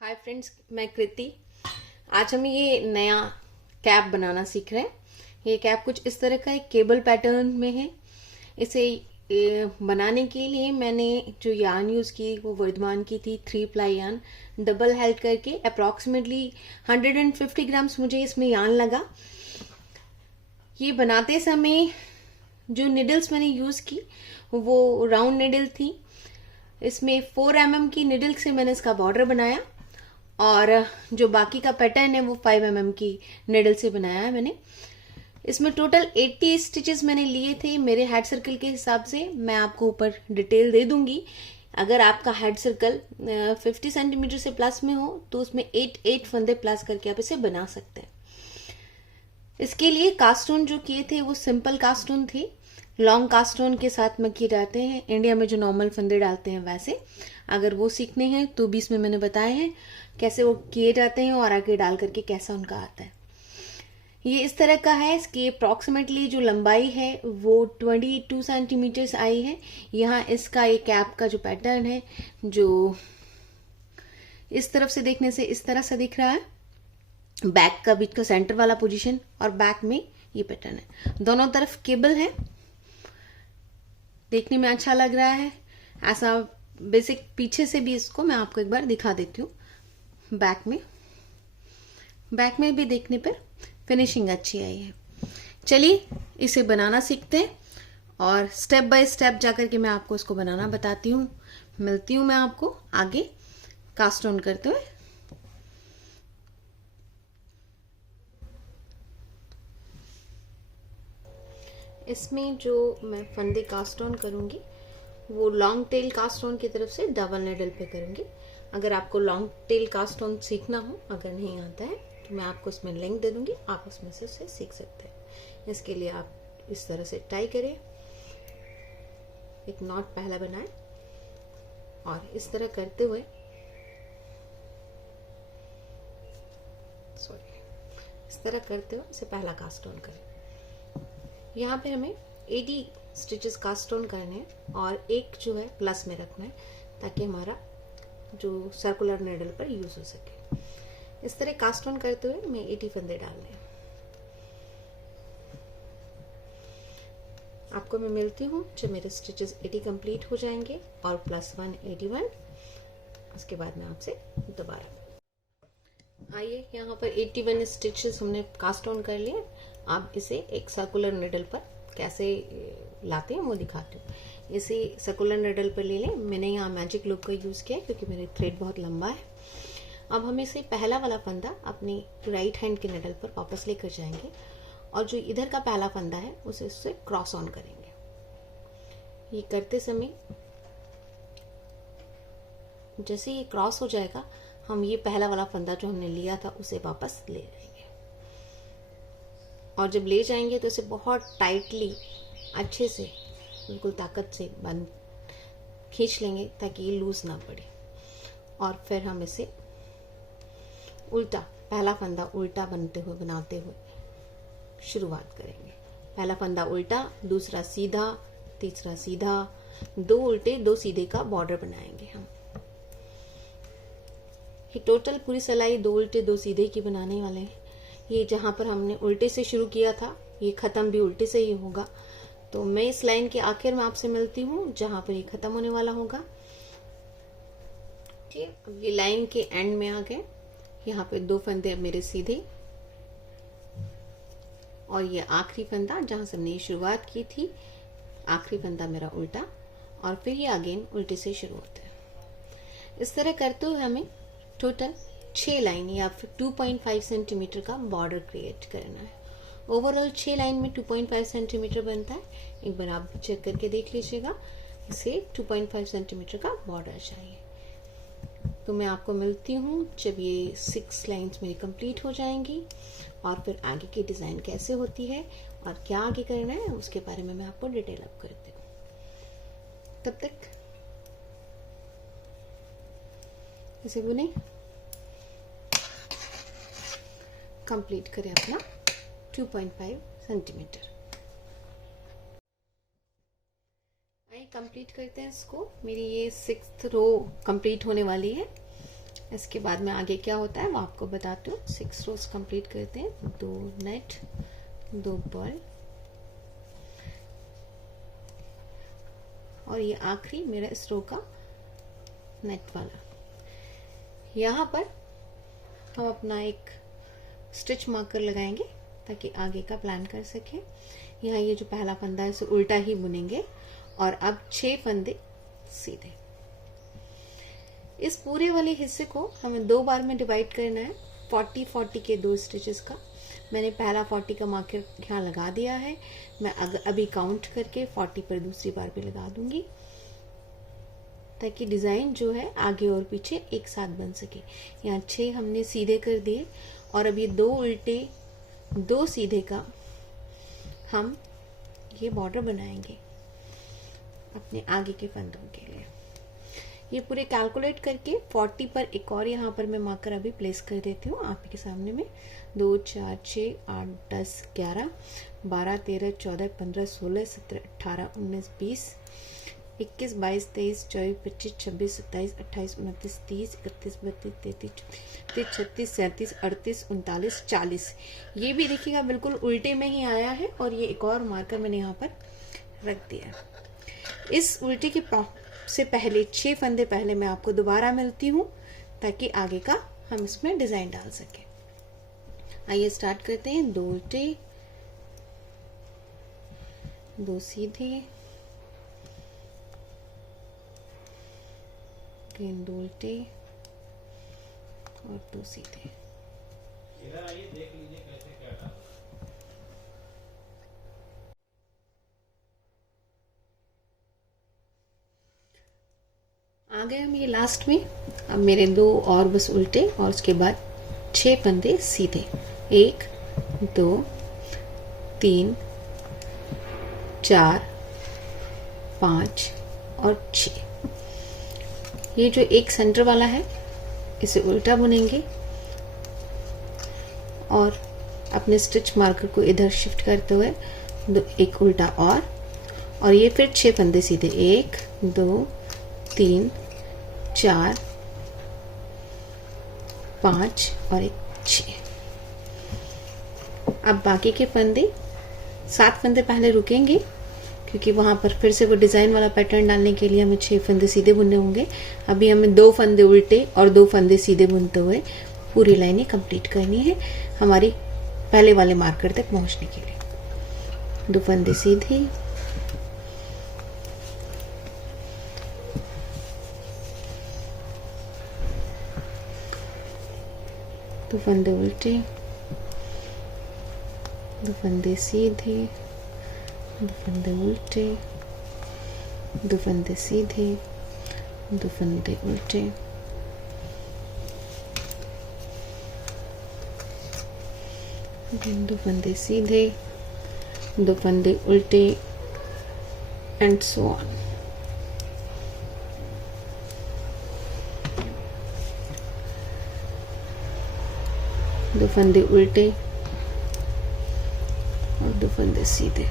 Hi friends, मैं कृति। आज हम ये नया कैप बनाना सीख रहे हैं। ये कैप कुछ इस तरह का एक केबल पैटर्न में है। इसे बनाने के लिए मैंने जो यान यूज की वो वर्धमान की थी 3 प्लाई यान, डबल हेल्ड करके अप्रॉक्सीमेटली 150 ग्राम्स मुझे इसमें यान लगा। ये बनाते समय जो निडल्स मैंने यूज की वो राउंड निडल थी। इसमें 4 mm की निडल से मैंने इसका बॉर्डर बनाया और जो बाकी का पैटर्न है वो 5 mm की निडल से बनाया है मैंने। इसमें टोटल 80 स्टिचेस मैंने लिए थे मेरे हेड सर्कल के हिसाब से। मैं आपको ऊपर डिटेल दे दूंगी। अगर आपका हेड सर्कल 50 सेंटीमीटर से प्लस में हो तो उसमें 8 फंदे प्लस करके आप इसे बना सकते हैं। इसके लिए कास्टोन जो किए थे वो सिंपल कास्टोन थे। लॉन्ग कास्टोन के साथ में किए जाते हैं इंडिया में, जो नॉर्मल फंदे डालते हैं वैसे। अगर वो सीखने हैं तो भी इसमें मैंने बताए हैं कैसे वो किए जाते हैं और आगे डाल करके कैसा उनका आता है। ये इस तरह का है। इसकी अप्रॉक्सीमेटली जो लंबाई है वो 22 सेंटीमीटर्स आई है। यहाँ इसका ये कैप का जो पैटर्न है जो इस तरफ से देखने से इस तरह से दिख रहा है। बैक का बीच का सेंटर वाला पोजीशन और बैक में ये पैटर्न है। दोनों तरफ केबल है, देखने में अच्छा लग रहा है। ऐसा बेसिक पीछे से भी इसको मैं आपको एक बार दिखा देती हूँ। बैक में भी देखने पर फिनिशिंग अच्छी आई है। चलिए इसे बनाना सीखते हैं और स्टेप बाय स्टेप जाकर के मैं आपको इसको बनाना बताती हूँ। मिलती हूँ मैं आपको आगे कास्ट ऑन करते हुए। इसमें जो मैं फंदे कास्ट ऑन करूंगी वो लॉन्ग टेल कास्ट ऑन की तरफ से डबल निडल पे करूंगी। अगर आपको लॉन्ग टेल कास्ट ऑन सीखना हो, अगर नहीं आता है तो मैं आपको इसमें लिंक दे दूंगी, आप उसमें से उसे सीख सकते हैं। इसके लिए आप इस तरह से टाई करें, एक नॉट पहला बनाएं और इस तरह करते हुए इस तरह करते हुए इसे पहला कास्ट ऑन करें। यहाँ पे हमें 80 स्टिचेस कास्ट ऑन करने हैं और एक जो है प्लस में रखना है ताकि हमारा जो सर्कुलर निडल पर यूज हो सके। इस तरह कास्ट ऑन करते हुए मैं 80 फंदे डालने हैं। आपको मैं मिलती हूँ जब मेरे स्टिचेस 80 कंप्लीट हो जाएंगे और +1 81। उसके बाद मैं आपसे दोबारा। आइए, यहाँ पर 81 स्टिचेस हमने कास्ट ऑन कर लिए। आप इसे एक सर्कुलर निडल पर कैसे लाते हैं वो दिखाते हूँ। इसे सर्कुलर निडल पर ले लें। मैंने यहाँ मैजिक लूप का यूज़ किया है क्योंकि मेरे थ्रेड बहुत लंबा है। अब हम इसे पहला वाला फंदा अपनी राइट हैंड के निडल पर वापस लेकर जाएंगे और जो इधर का पहला फंदा है उसे उससे क्रॉस ऑन करेंगे। ये करते समय जैसे ये क्रॉस हो जाएगा हम ये पहला वाला फंदा जो हमने लिया था उसे वापस ले जाएंगे और जब ले जाएंगे तो इसे बहुत टाइटली अच्छे से बिल्कुल ताकत से बंद खींच लेंगे ताकि ये लूज ना पड़े। और फिर हम इसे उल्टा, पहला फंदा उल्टा बनाते हुए शुरुआत करेंगे। पहला फंदा उल्टा, दूसरा सीधा, तीसरा सीधा, 2 उल्टे 2 सीधे का बॉर्डर बनाएंगे हम। ये टोटल पूरी सिलाई 2 उल्टे 2 सीधे की बनाने वाले हैं। ये जहाँ पर हमने उल्टे से शुरू किया था ये खत्म भी उल्टे से ही होगा। तो मैं इस लाइन के आखिर में आपसे मिलती हूँ जहाँ पर ये खत्म होने वाला होगा। ठीक, अब ये लाइन के एंड में आ गए। यहाँ पे 2 फंदे मेरे सीधे और ये आखिरी फंदा जहाँ से हमने ये शुरुआत की थी, आखिरी फंदा मेरा उल्टा और फिर ये अगेन उल्टे से शुरू होते हैं। इस तरह करते हुए हमें टोटल 6 लाइन या फिर 2.5 सेंटीमीटर का बॉर्डर क्रिएट करना है। ओवरऑल 6 लाइन में 2.5 सेंटीमीटर बनता है। एक बार आप चेक करके देख लीजिएगा। इसे 2.5 सेंटीमीटर का बॉर्डर चाहिए। तो मैं आपको मिलती हूँ जब ये 6 लाइन्स मेरी कंप्लीट हो जाएंगी और फिर आगे की डिज़ाइन कैसे होती है और क्या आगे करना है उसके बारे में मैं आपको डिटेल अप करती हूँ। तब तक इसे बुने कंप्लीट करें अपना 2.5 सेंटीमीटर। आइए कंप्लीट करते हैं इसको। मेरी ये 6th रो कंप्लीट होने वाली है। इसके बाद में आगे क्या होता है वो आपको बताती हूँ। 6 रोज कंप्लीट करते हैं, 2 नेट, 2 पर्ल, और ये आखिरी मेरा इस रो का नेट वाला। यहाँ पर हम अपना एक स्टिच मार्कर लगाएंगे ताकि आगे का प्लान कर सके। यहाँ ये जो पहला फंदा है इसे उल्टा ही बुनेंगे और अब 6 फंदे सीधे। इस पूरे वाले हिस्से को हमें 2 बार में डिवाइड करना है, 40-40 के 2 स्टिचेस का। मैंने पहला 40 का मार्कर यहाँ लगा दिया है। मैं अभी काउंट करके 40 पर दूसरी बार भी लगा दूंगी ताकि डिजाइन जो है आगे और पीछे एक साथ बन सके। यहाँ 6 हमने सीधे कर दिए और अब ये 2 उल्टे 2 सीधे का हम ये बॉर्डर बनाएंगे अपने आगे के फंदों के लिए। ये पूरे कैलकुलेट करके 40 पर एक और यहाँ पर मैं मार्कर अभी प्लेस कर देती हूँ आपके सामने में। 2 4 6 8 10 11 12 13 14 15 16 17 18 19 20 21 22 23 24 25 26 27 28 29 30 31 32 33 34 36 37 38 39 40। ये भी देखिएगा बिल्कुल उल्टे में ही आया है और ये एक और मार्कर मैंने यहाँ पर रख दिया। इस उल्टे के से पहले 6 फंदे पहले मैं आपको दोबारा मिलती हूँ ताकि आगे का हम इसमें डिजाइन डाल सके। आइए स्टार्ट करते हैं। 2 उल्टे, 2 सीधे, 2 उल्टे और 2 सीधे। इधर आइए देख लीजिए कैसे क्या डालना। आ गए हम ये लास्ट में। अब मेरे 2 और बस उल्टे और उसके बाद 6 फंदे सीधे। 1 2 3 4 5 और 6। ये जो एक सेंटर वाला है इसे उल्टा बुनेंगे और अपने स्टिच मार्कर को इधर शिफ्ट करते हुए एक उल्टा और ये फिर 6 फंदे सीधे। 1 2 3 4 5 और 6। अब बाकी के फंदे 7 फंदे पहले रुकेंगे क्योंकि वहां पर फिर से वो डिजाइन वाला पैटर्न डालने के लिए हमें 6 फंदे सीधे बुनने होंगे। अभी हमें 2 फंदे उल्टे और 2 फंदे सीधे बुनते हुए पूरी लाइनें कंप्लीट करनी है हमारी पहले वाले मार्कर तक पहुंचने के लिए। 2 फंदे सीधे, 2 फंदे उल्टे, 2 फंदे सीधे, 2 फंदे उल्टे, 2 फंदे सीधे, 2 फंदे उल्टे, 2 फंदे सीधे, 2 फंदे उल्टे एंड सो ऑन। दो फंदे उल्टे और 2 फंदे सीधे।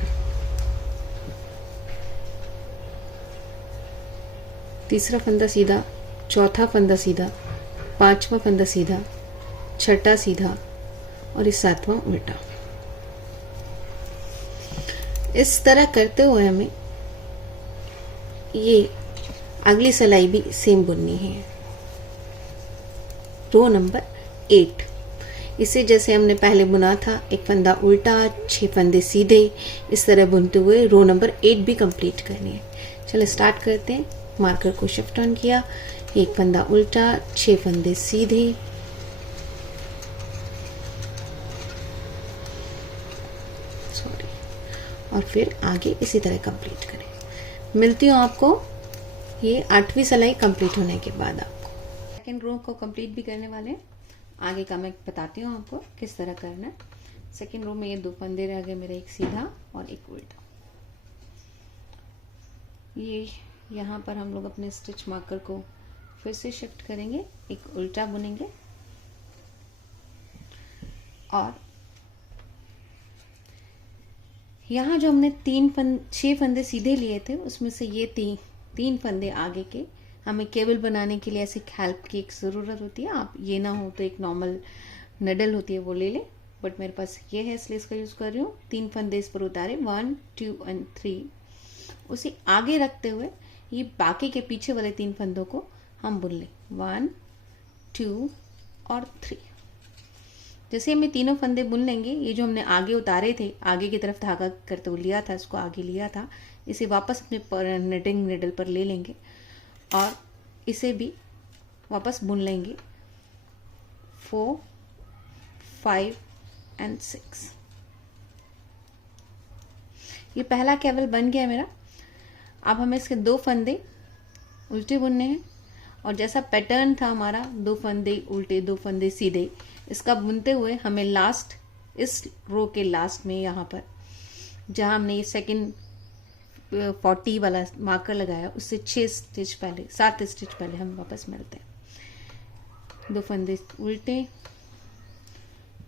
तीसरा फंदा सीधा, चौथा फंदा सीधा, 5वां फंदा सीधा, 6ठा सीधा और इस 7वां उल्टा। इस तरह करते हुए हमें ये अगली सिलाई भी सेम बुननी है। Row number 8। इसे जैसे हमने पहले बुना था, एक फंदा उल्टा, 6 फंदे सीधे, इस तरह बुनते हुए रो नंबर 8 भी कंप्लीट करनी है। चलो स्टार्ट करते हैं। मार्कर को शिफ्ट ऑन किया, एक फंदा उल्टा, 6 फंदे सीधे, और फिर आगे इसी तरह कंप्लीट करें। मिलती हूँ आपको ये 8वीं सिलाई कंप्लीट होने के बाद। आपको सेकेंड रो को कंप्लीट भी करने वाले हैं। आगे का मैं बताती हूँ आपको किस तरह करना है। सेकेंड रो में ये 2 फंदे रह गए मेरे, एक सीधा और एक उल्टा। ये यहाँ पर हम लोग अपने स्टिच मार्कर को फिर से शिफ्ट करेंगे, एक उल्टा बुनेंगे और यहाँ जो हमने 6 फंदे सीधे लिए थे उसमें से ये 3 फंदे आगे के हमें केबल बनाने के लिए ऐसी हेल्प की एक ज़रूरत होती है। आप ये ना हो तो एक नॉर्मल नडल होती है वो ले लें, बट मेरे पास ये है इसलिए इसका यूज़ कर रही हूँ। 3 फंदे इस पर उतारे, 1 2 एंड 3। उसे आगे रखते हुए ये बाकी के पीछे वाले 3 फंदों को हम बुन लें, 1 2 और 3। जैसे हमें तीनों फंदे बुन लेंगे, ये जो हमने आगे उतारे थे, आगे की तरफ धागा करते हुए लिया था, इसको आगे लिया था, इसे वापस अपने निटिंग निडल पर ले लेंगे और इसे भी वापस बुन लेंगे 4 5 एंड 6। ये पहला केवल बन गया मेरा। अब हमें इसके 2 फंदे उल्टे बुनने हैं और जैसा पैटर्न था हमारा 2 फंदे उल्टे 2 फंदे सीधे, इसका बुनते हुए हमें लास्ट, इस रो के लास्ट में यहाँ पर जहाँ हमने ये सेकंड 40 वाला मार्कर लगाया, उससे 6 स्टिच पहले, 7 स्टिच पहले हम वापस मिलते हैं। 2 फंदे उल्टे,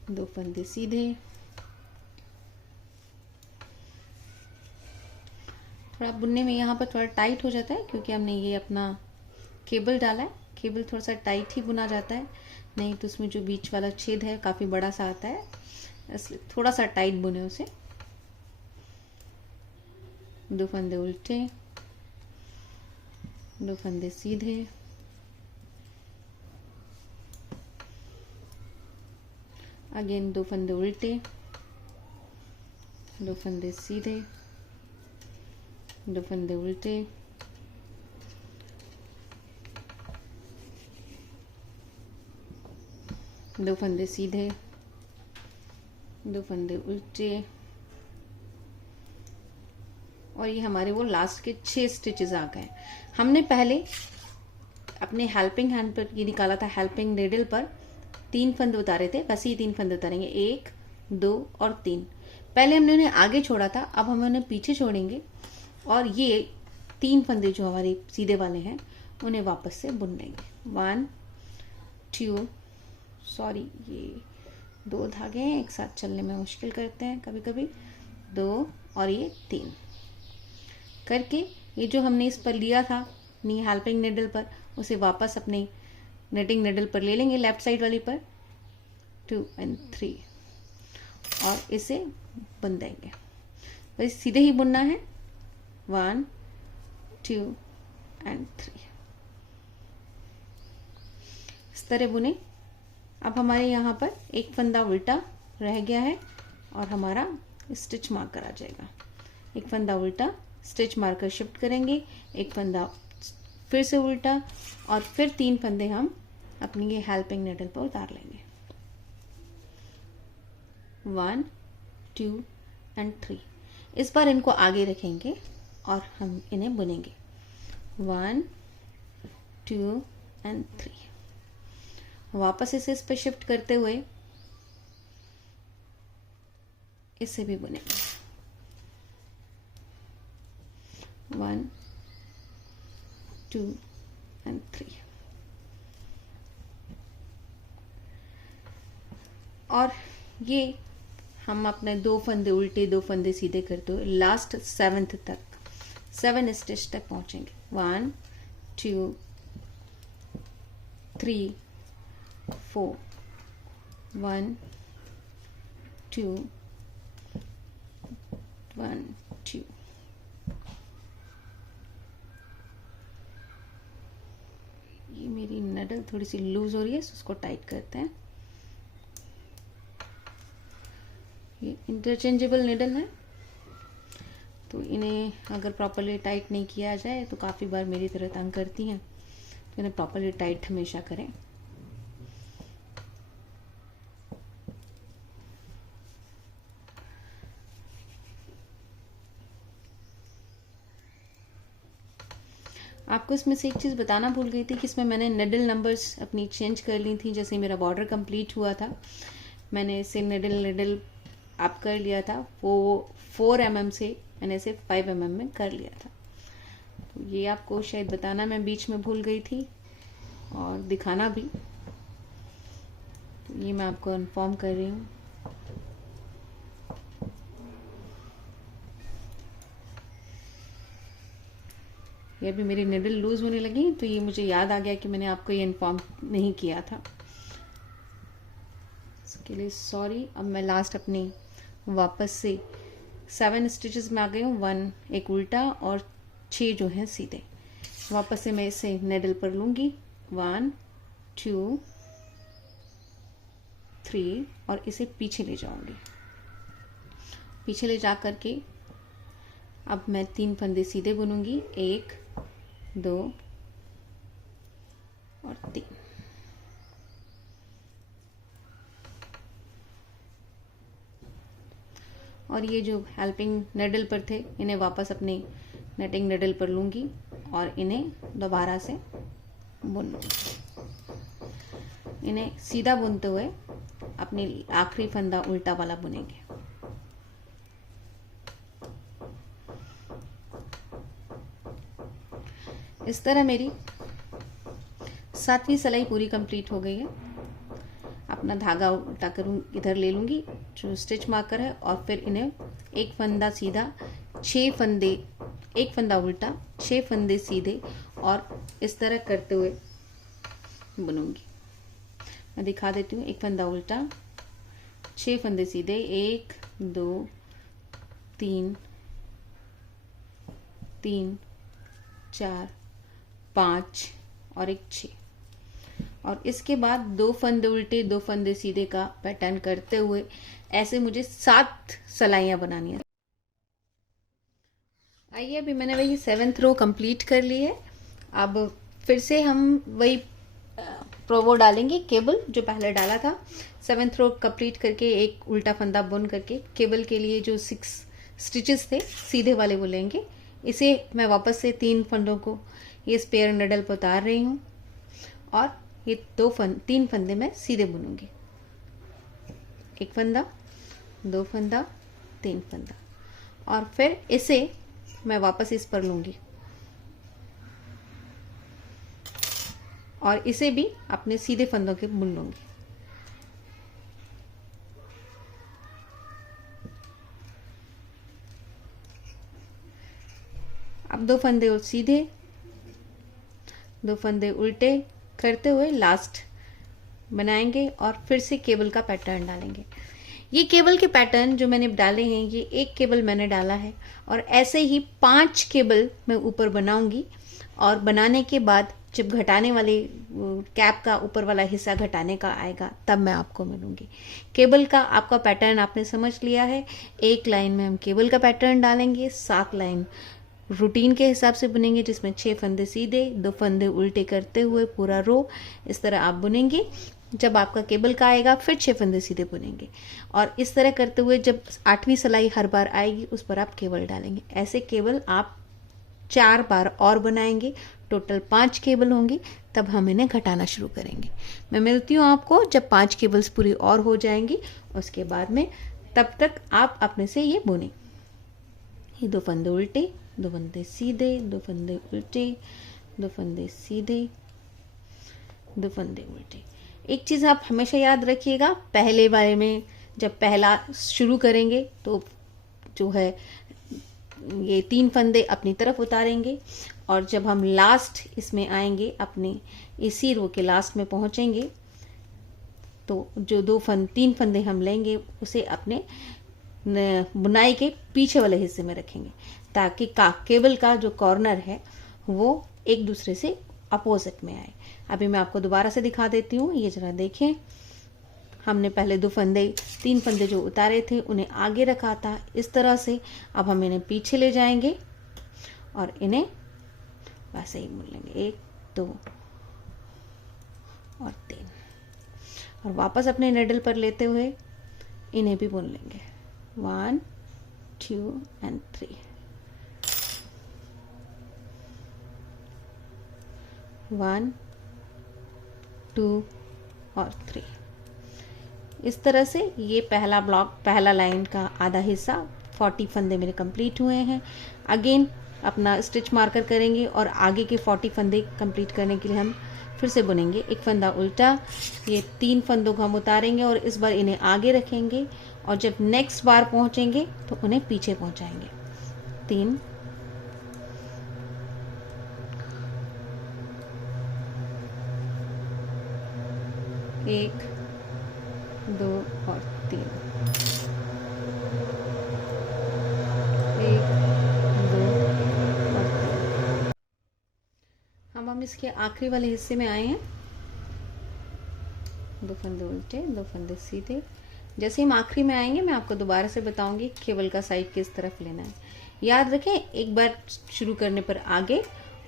2 फंदे सीधे। थोड़ा बुनने में यहाँ पर थोड़ा टाइट हो जाता है क्योंकि हमने ये अपना केबल डाला है। केबल थोड़ा सा टाइट ही बुना जाता है, नहीं तो उसमें जो बीच वाला छेद है काफ़ी बड़ा सा आता है, इसलिए थोड़ा सा टाइट बुने उसे। 2 फंदे उल्टे, 2 फंदे सीधे, अगेन 2 फंदे उल्टे, 2 फंदे सीधे, 2 फंदे उल्टे, 2 फंदे सीधे, 2 फंदे उल्टे, और ये हमारे वो लास्ट के 6 स्टिचेस आ गए। हमने पहले अपने हेल्पिंग हैंड पर ये निकाला था, हेल्पिंग नीडल पर 3 फंदे उतारे थे, बस ये 3 फंदे उतारेंगे, 1 2 और 3। पहले हमने उन्हें आगे छोड़ा था, अब हम उन्हें पीछे छोड़ेंगे और ये 3 फंदे जो हमारे सीधे वाले हैं उन्हें वापस से बुन लेंगे। 1 2, सॉरी ये 2 धागे हैं, एक साथ चलने में मुश्किल करते हैं कभी कभी, 2 और ये 3 करके ये जो हमने इस पर लिया था अपनी हेल्पिंग निडल पर, उसे वापस अपने नेटिंग निडल पर ले लेंगे, लेफ्ट साइड वाली पर, 2 एंड 3, और इसे बुन देंगे। बस सीधे ही बुनना है, 1 2 एंड 3, इस तरह बुने। अब हमारे यहाँ पर एक फंदा उल्टा रह गया है और हमारा स्टिच मार्कर आ जाएगा। एक फंदा उल्टा, स्टिच मार्कर शिफ्ट करेंगे, एक फंदा फिर से उल्टा, और फिर 3 फंदे हम अपनी ये हेल्पिंग निडल पर उतार लेंगे, 1 2 एंड 3। इस बार इनको आगे रखेंगे और हम इन्हें बुनेंगे, 1 2 एंड 3। वापस इसे इस पर शिफ्ट करते हुए इसे भी बुनेंगे, 1 2 एंड 3। और ये हम अपने 2 फंदे उल्टे 2 फंदे सीधे करते हुए लास्ट 7th तक, 7 स्टिच तक पहुंचेंगे, 1 2 3 4, 1 2 1 2। ये मेरी नडल थोड़ी सी लूज हो रही है, उसको टाइट करते हैं। ये इंटरचेंजेबल निडल है, तो इन्हें अगर प्रॉपरली टाइट नहीं किया जाए तो काफ़ी बार मेरी तरह तंग करती हैं, तो इन्हें प्रॉपरली टाइट हमेशा करें। आपको इसमें से एक चीज़ बताना भूल गई थी कि इसमें मैंने निडल नंबर्स अपनी चेंज कर ली थी। जैसे मेरा बॉर्डर कंप्लीट हुआ था, मैंने इसे निडल अप कर लिया था, वो 4 mm से मैंने इसे 5 mm में कर लिया था। तो ये आपको शायद बताना मैं बीच में भूल गई थी और दिखाना भी, तो ये मैं आपको इन्फॉर्म कर रही हूँ। ये अभी मेरी निडल लूज होने लगी, तो ये मुझे याद आ गया कि मैंने आपको ये इन्फॉर्म नहीं किया था, इसके लिए सॉरी। अब मैं लास्ट अपनी वापस से 7 स्टिचेस में आ गई हूँ, 1 एक उल्टा और 6 जो है सीधे। वापस से मैं इसे नेडल पर लूंगी, 1 2 3 और इसे पीछे ले जाऊंगी। पीछे ले जा करके अब मैं 3 फंदे सीधे बुनूंगी, 1 2 और 3। और ये जो हेल्पिंग नेडल पर थे इन्हें वापस अपनी नेटिंग नेडल पर लूंगी और इन्हें दोबारा से बुन लूंगी। इन्हें सीधा बुनते हुए अपनी आखिरी फंदा उल्टा वाला बुनेंगे। इस तरह मेरी 7वीं सिलाई पूरी कंप्लीट हो गई है। अपना धागा उल्टा करूँ, इधर ले लूंगी जो स्टिच मार्कर है, और फिर इन्हें एक फंदा सीधा, 6 फंदे, एक फंदा उल्टा, 6 फंदे सीधे, और इस तरह करते हुए बुनूंगी। मैं दिखा देती हूँ। एक फंदा उल्टा, 6 फंदे सीधे, 1 2 3 3 4 5 और एक 6, और इसके बाद 2 फंदे उल्टे, 2 फंदे सीधे का पैटर्न करते हुए ऐसे मुझे 7 सिलाइयां बनानी है। आइए, अभी मैंने वही 7th रो कंप्लीट कर ली है। अब फिर से हम वही प्रोवो डालेंगे, केबल जो पहले डाला था। 7th रो कंप्लीट करके एक उल्टा फंदा बुन करके केबल के लिए जो 6 स्टिचेस थे सीधे वाले वो लेंगे। इसे मैं वापस से 3 फंदों को ये स्पेयर निडल पर उतार रही हूँ, और ये 3 फंदे मैं सीधे बुनूंगी। एक फंदा, 2 फंदा, 3 फंदा, और फिर इसे मैं वापस इस पर लूंगी और इसे भी अपने सीधे फंदों के बुन लूंगी। अब 2 फंदे सीधे, 2 फंदे उल्टे करते हुए लास्ट बनाएंगे और फिर से केबल का पैटर्न डालेंगे। ये केबल के पैटर्न जो मैंने डाले हैं, ये एक केबल मैंने डाला है, और ऐसे ही 5 केबल मैं ऊपर बनाऊंगी, और बनाने के बाद जब घटाने वाले कैप का ऊपर वाला हिस्सा घटाने का आएगा तब मैं आपको मिलूंगी। केबल का आपका पैटर्न आपने समझ लिया है। एक लाइन में हम केबल का पैटर्न डालेंगे, 7 लाइन रूटीन के हिसाब से बुनेंगे, जिसमें 6 फंदे सीधे, 2 फंदे उल्टे करते हुए पूरा रो इस तरह आप बुनेंगे। जब आपका केबल का आएगा फिर 6 फंदे सीधे बुनेंगे, और इस तरह करते हुए जब 8वीं सिलाई हर बार आएगी उस पर आप केबल डालेंगे। ऐसे केबल आप 4 बार और बनाएंगे, टोटल 5 केबल होंगी। तब हम इन्हें घटाना शुरू करेंगे। मैं मिलती हूँ आपको जब 5 केबल्स पूरी और हो जाएंगी, उसके बाद में। तब तक आप अपने से ये बुने। ये 2 फंदे उल्टे, 2 फंदे सीधे, 2 फंदे उल्टे, 2 फंदे सीधे, 2 फंदे उल्टे। एक चीज आप हमेशा याद रखिएगा, पहले बारे में जब पहला शुरू करेंगे तो जो है ये 3 फंदे अपनी तरफ उतारेंगे, और जब हम लास्ट इसमें आएंगे, अपने इसी रो के लास्ट में पहुंचेंगे, तो जो 3 फंदे हम लेंगे उसे अपने बुनाई के पीछे वाले हिस्से में रखेंगे, ताकि केबल का जो कॉर्नर है वो एक दूसरे से अपोजिट में आए। अभी मैं आपको दोबारा से दिखा देती हूँ, ये जरा देखें। हमने पहले 3 फंदे जो उतारे थे उन्हें आगे रखा था इस तरह से। अब हम इन्हें पीछे ले जाएंगे और इन्हें वैसे ही बुन लेंगे, 1 2 और 3, और वापस अपने निडल पर लेते हुए इन्हें भी बुन लेंगे, 1 2 and 3, 1 2 और 3। इस तरह से ये पहला ब्लॉक, पहला लाइन का आधा हिस्सा 40 फंदे मेरे कंप्लीट हुए हैं। अगेन अपना स्टिच मार्कर करेंगे और आगे के 40 फंदे कंप्लीट करने के लिए हम फिर से बुनेंगे। एक फंदा उल्टा, ये 3 फंदों को हम उतारेंगे और इस बार इन्हें आगे रखेंगे, और जब नेक्स्ट बार पहुंचेंगे तो उन्हें पीछे पहुंचाएंगे। 3 1 2 और 3, 1 2 और 3। हम इसके आखिरी वाले हिस्से में आए हैं। 2 फंदे उल्टे, 2 फंदे सीधे। जैसे हम आखिरी में आएंगे मैं आपको दोबारा से बताऊंगी केबल का साइड किस तरफ लेना है। याद रखें, एक बार शुरू करने पर आगे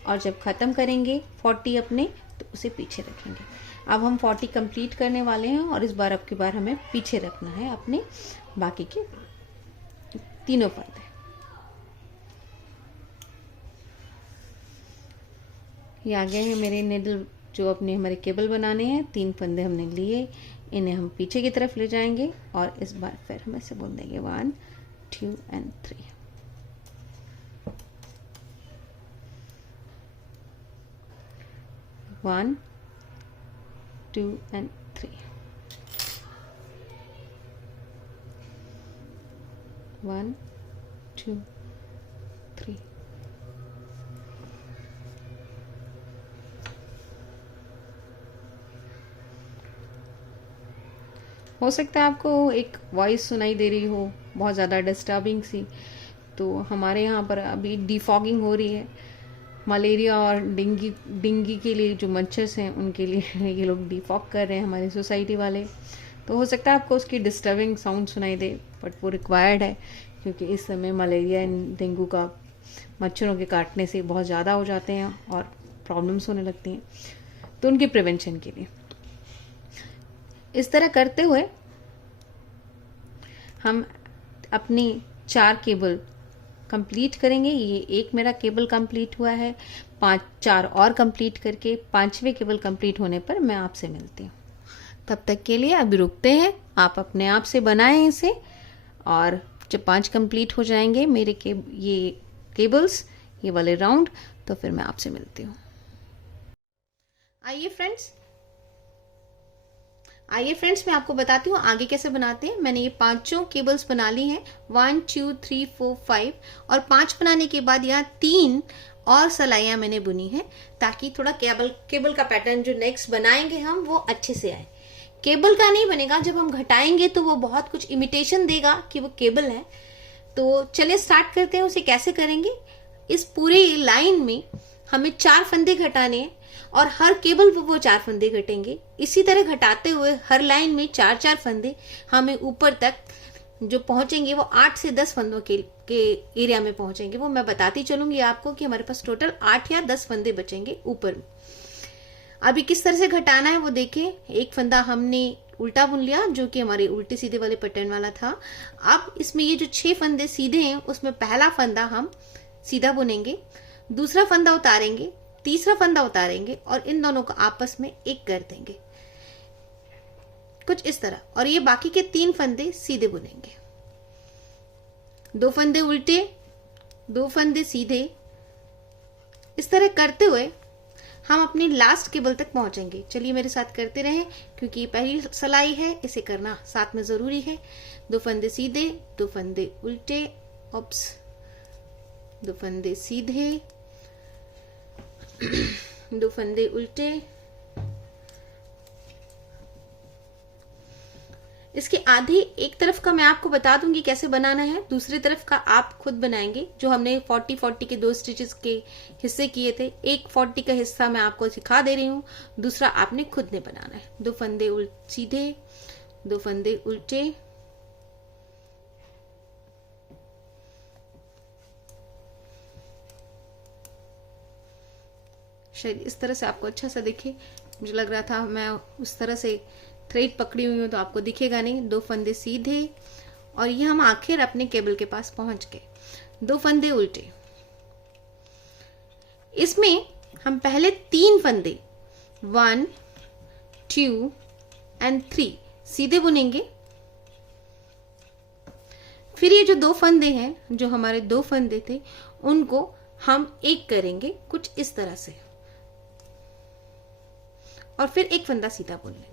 और जब ख़त्म करेंगे 40 अपने तो उसे पीछे रखेंगे। अब हम 40 कंप्लीट करने वाले हैं और इस बार अब की बार हमें पीछे रखना है अपने बाकी के तीनों फंदे। ये आ गए हैं मेरे निडल जो अपने हमारे केबल बनाने हैं। 3 फंदे हमने लिए, इन्हें हम पीछे की तरफ ले जाएंगे और इस बार फिर हम ऐसे बोल देंगे 1 2 and 3। One, 2 and 3। 1 2 3। हो सकता है आपको एक वॉइस सुनाई दे रही हो बहुत ज़्यादा डिस्टर्बिंग सी, तो हमारे यहाँ पर अभी डिफॉगिंग हो रही है। मलेरिया और डेंगू के लिए जो मच्छर हैं उनके लिए ये लोग डिफॉग कर रहे हैं हमारी सोसाइटी वाले। तो हो सकता है आपको उसकी डिस्टर्बिंग साउंड सुनाई दे, बट वो रिक्वायर्ड है क्योंकि इस समय मलेरिया एंड डेंगू का मच्छरों के काटने से बहुत ज़्यादा हो जाते हैं और प्रॉब्लम्स होने लगती हैं, तो उनके प्रिवेंशन के लिए इस तरह करते हुए हम अपनी 4 केबल कंप्लीट करेंगे। ये एक मेरा केबल कंप्लीट हुआ है, 4 और कंप्लीट करके 5वें केबल कंप्लीट होने पर मैं आपसे मिलती हूँ। तब तक के लिए अभी रुकते हैं, आप अपने आप से बनाएं इसे, और जब 5 कंप्लीट हो जाएंगे मेरे ये केबल्स, ये वाले राउंड, तो फिर मैं आपसे मिलती हूँ। आइए फ्रेंड्स मैं आपको बताती हूँ आगे कैसे बनाते हैं। मैंने ये 5 केबल्स बना ली हैं, 1 2 3 4 5, और 5 बनाने के बाद यहाँ 3 और सलाइयाँ मैंने बुनी है ताकि थोड़ा केबल का पैटर्न जो नेक्स्ट बनाएंगे हम वो अच्छे से आए। केबल का नहीं बनेगा, जब हम घटाएंगे तो वो बहुत कुछ इमिटेशन देगा कि वो केबल है। तो चलिए स्टार्ट करते हैं, उसे कैसे करेंगे। इस पूरे लाइन में हमें 4 फंदे घटाने हैं और हर केबल पर वो 4 फंदे घटेंगे। इसी तरह घटाते हुए हर लाइन में 4-4 फंदे हमें ऊपर तक जो पहुंचेंगे वो 8 से 10 फंदों के एरिया में पहुंचेंगे। वो मैं बताती चलूंगी आपको कि हमारे पास टोटल 8 या 10 फंदे बचेंगे ऊपर में। अभी किस तरह से घटाना है वो देखें। एक फंदा हमने उल्टा बुन लिया जो कि हमारे उल्टे सीधे वाले पैटर्न वाला था। अब इसमें ये जो 6 फंदे सीधे हैं उसमें पहला फंदा हम सीधा बुनेंगे, दूसरा फंदा उतारेंगे, तीसरा फंदा उतारेंगे और इन दोनों को आपस में एक कर देंगे कुछ इस तरह, और ये बाकी के 3 फंदे सीधे बुनेंगे। 2 फंदे उल्टे, 2 फंदे सीधे, इस तरह करते हुए हम अपनी लास्ट केबल तक पहुंचेंगे। चलिए मेरे साथ करते रहें क्योंकि पहली सलाई है, इसे करना साथ में जरूरी है। 2 फंदे सीधे, 2 फंदे उल्टे, 2 फंदे सीधे, 2 फंदे उल्टे। इसके आधे एक तरफ का मैं आपको बता दूंगी कैसे बनाना है, दूसरी तरफ का आप खुद बनाएंगे। जो हमने 40-40 के 2 स्टिचेस के हिस्से किए थे, एक 40 का हिस्सा मैं आपको सिखा दे रही हूँ, दूसरा आपने खुद ने बनाना है। 2 फंदे सीधे, 2 फंदे उल्टे, शायद इस तरह से आपको अच्छा सा दिखे। मुझे लग रहा था मैं उस तरह से थ्रेड पकड़ी हुई हूँ तो आपको दिखेगा नहीं। 2 फंदे सीधे, और ये हम आखिर अपने केबल के पास पहुंच गए। 2 फंदे उल्टे, इसमें हम पहले 3 फंदे 1 2 and 3 सीधे बुनेंगे। फिर ये जो 2 फंदे हैं, जो हमारे 2 फंदे थे, उनको हम एक करेंगे कुछ इस तरह से, और फिर एक फंदा सीधा बुन लेंगे।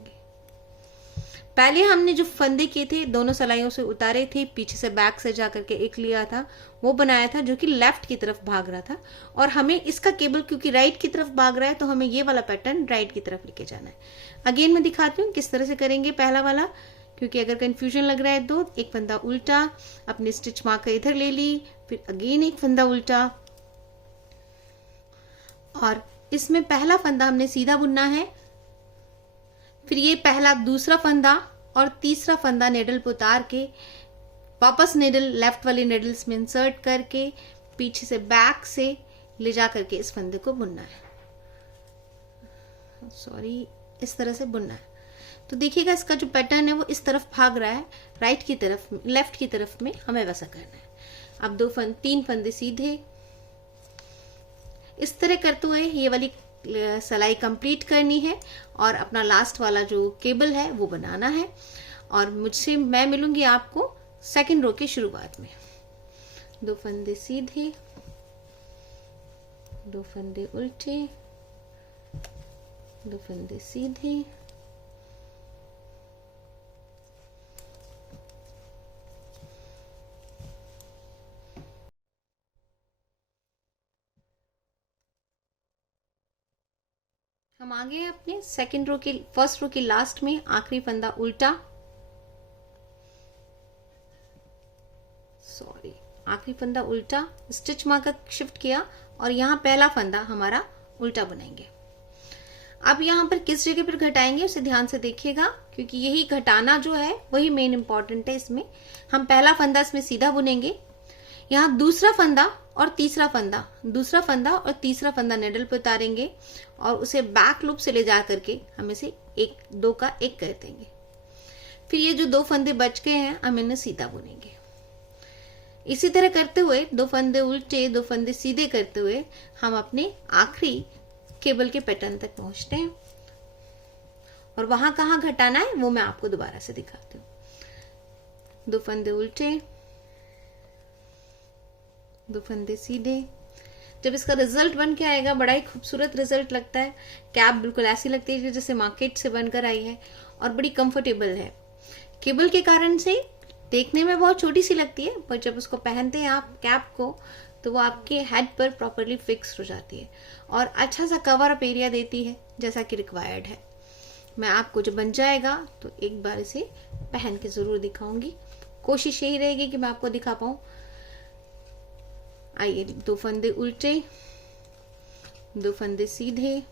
पहले हमने जो फंदे किए थे दोनों सलाइयों से उतारे थे, पीछे से बैक से जा करके एक लिया था, वो बनाया था जो कि लेफ्ट की तरफ भाग रहा था, और हमें इसका केबल क्योंकि राइट की तरफ भाग रहा है तो हमें ये वाला पैटर्न राइट की तरफ लेके जाना है। अगेन मैं दिखाती हूँ किस तरह से करेंगे पहला वाला, क्योंकि अगर कंफ्यूजन लग रहा है तो एक फंदा उल्टा, अपनी स्टिच मार्कर इधर ले ली, फिर अगेन एक फंदा उल्टा, और इसमें पहला फंदा हमने सीधा बुनना है, फिर ये पहला दूसरा फंदा और तीसरा फंदा नेडल पे उतार के वापस नेडल लेफ्ट वाली नेडल्स में इंसर्ट करके पीछे से बैक से ले जा करके इस फंदे को बुनना है, सॉरी इस तरह से बुनना है। तो देखिएगा इसका जो पैटर्न है वो इस तरफ भाग रहा है, राइट की तरफ, लेफ्ट की तरफ में हमें वैसा करना है। अब तीन फंदे सीधे इस तरह करते हुए ये वाली सिलाई कंप्लीट करनी है और अपना लास्ट वाला जो केबल है वो बनाना है। और मैं मिलूंगी आपको सेकंड रो के शुरुआत में। 2 फंदे सीधे, 2 फंदे उल्टे, 2 फंदे सीधे, हम आ गए अपने सेकंड रो के फर्स्ट रो के लास्ट में, आखिरी फंदा उल्टा, सॉरी आखिरी फंदा उल्टा, स्टिच मार्कर शिफ्ट किया और यहाँ पहला फंदा हमारा उल्टा बनाएंगे। अब यहाँ पर किस जगह पर घटाएंगे उसे ध्यान से देखिएगा, क्योंकि यही घटाना जो है वही मेन इंपॉर्टेंट है। इसमें हम पहला फंदा इसमें सीधा बुनेंगे, यहाँ दूसरा फंदा और तीसरा फंदा नेडल पे उतारेंगे और उसे बैक लूप से ले जा करके हम इसे दो का एक कर देंगे। फिर ये जो 2 फंदे बच गए हैं हम इन्हें सीधा बुनेंगे। इसी तरह करते हुए 2 फंदे उल्टे, 2 फंदे सीधे करते हुए हम अपने आखिरी केबल के पैटर्न तक पहुंचते हैं। और वहां कहाँ घटाना है वो मैं आपको दोबारा से दिखाती हूँ। 2 फंदे उल्टे, 2 फंदे सीधे। जब इसका रिजल्ट बन के आएगा बड़ा ही खूबसूरत रिजल्ट लगता है। कैप बिल्कुल ऐसी लगती है जैसे मार्केट से बनकर आई है और बड़ी कंफर्टेबल है। केबल के कारण से देखने में बहुत छोटी सी लगती है, पर जब उसको पहनते हैं आप कैप को तो वो आपके हेड पर प्रॉपरली फिक्स हो जाती है और अच्छा सा कवर अप एरिया देती है जैसा कि रिक्वायर्ड है। मैं आपको जब बन जाएगा तो एक बार इसे पहन के जरूर दिखाऊंगी। कोशिश यही रहेगी कि मैं आपको दिखा पाऊं। आइए, 2 फंदे उल्टे, 2 फंदे सीधे,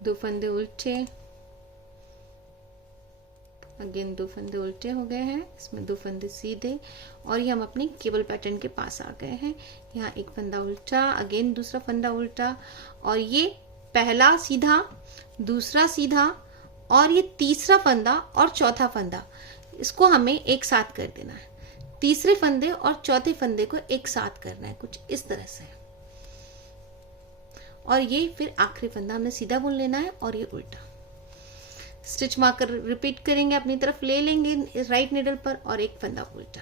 दो फंदे उल्टे, अगेन 2 फंदे उल्टे हो गए हैं, इसमें 2 फंदे सीधे और ये हम अपने केबल पैटर्न के पास आ गए हैं। यहाँ एक फंदा उल्टा, अगेन दूसरा फंदा उल्टा और ये पहला सीधा, दूसरा सीधा और ये तीसरा फंदा और चौथा फंदा, इसको हमें एक साथ कर देना है। तीसरे फंदे और चौथे फंदे को एक साथ करना है कुछ इस तरह से, और ये फिर आखिरी फंदा हमने सीधा बुन लेना है और ये उल्टा। स्टिच मार्कर रिपीट करेंगे, अपनी तरफ ले लेंगे राइट निडल पर और एक फंदा उल्टा।